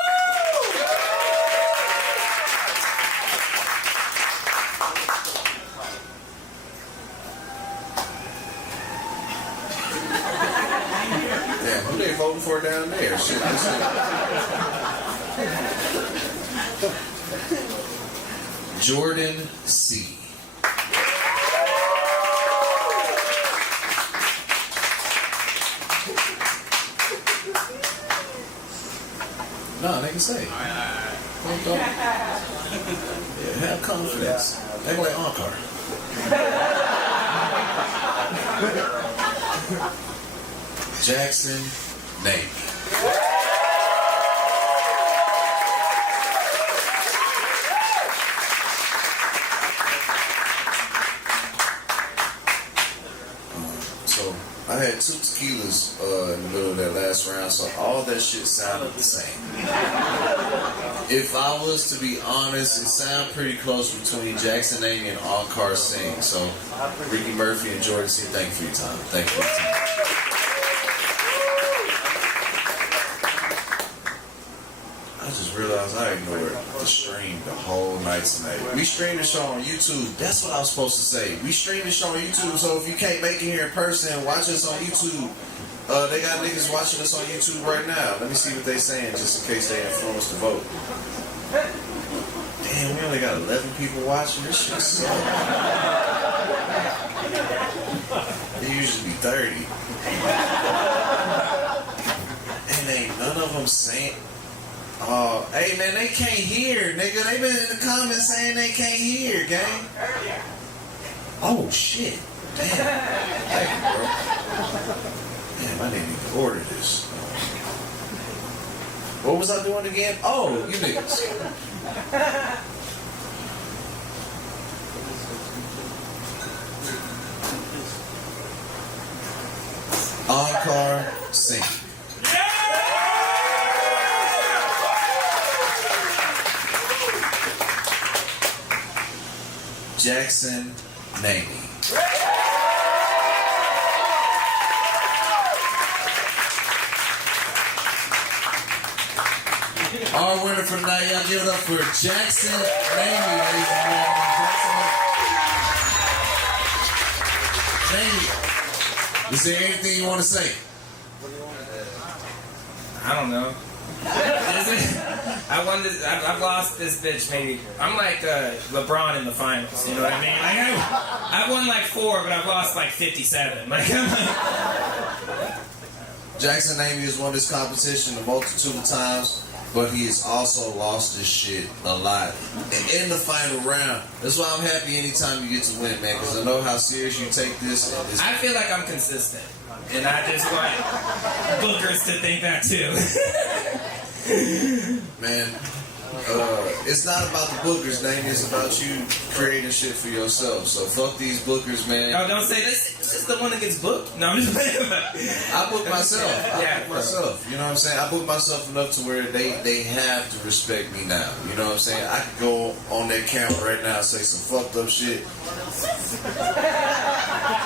Damn, who they voting for down there? Shit, Jordan C. No, they can say. Don't. Yeah, have confidence. They like Encore. Jackson Navy. I had 2 tequilas in the middle of that last round, so all that shit sounded the same. If I was to be honest, it sounded pretty close between Jackson Amy and Encore Sing. So, Ricky Murphy and Jordan C, thank you for your time. Thank you for your time. I just realized I ignored the stream the whole night tonight. We stream the show on YouTube. That's what I was supposed to say. We stream the show on YouTube, so if you can't make it here in person, watch us on YouTube. They got niggas watching us on YouTube right now. Let me see what they saying, just in case they influence the vote. Damn, we only got 11 people watching. This shit sucks. It usually be 30. And ain't none of them saying... hey man, they can't hear, nigga. They been in the comments saying they can't hear, gang. Oh shit. Damn. Damn, bro. Damn, I didn't even order this. What was I doing again? Oh, you niggas. Encore Sing. Jackson Navy. Our winner for tonight, y'all give it up for Jackson Navy, ladies and gentlemen. Jackson Navy. Is there anything you want to say? I don't know. I've lost this bitch maybe. I'm like LeBron in the finals, you know what I mean? Like I won like 4, but I've lost like 57. Like, Jackson Amy has won this competition a multitude of times. but he has also lost his shit a lot in the final round. That's why I'm happy anytime you get to win, man, because I know how serious you take this. I feel like I'm consistent, and I just want bookers to think that too. Man, it's not about the bookers, Damien. It's about you creating shit for yourself. So fuck these bookers, man. No, don't say this. This is the one that gets booked. No, I'm just playing. I book myself. I book myself. You know what I'm saying? I book myself enough to where they have to respect me now. You know what I'm saying? I could go on that camera right now and say some fucked up shit.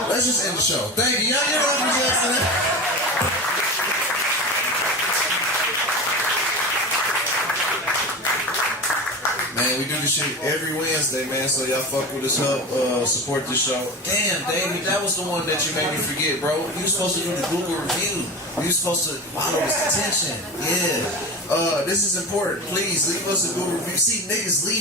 Let's just end the show. Thank you. Y'all hear what I'm saying? Man, we do this shit every Wednesday, man, so y'all fuck with us, help support this show. Damn, David, that was the one that you made me forget, bro. You were supposed to do the Google review. You were supposed to follow his attention. Yeah. This is important. Please, leave us a Google review. See, niggas leave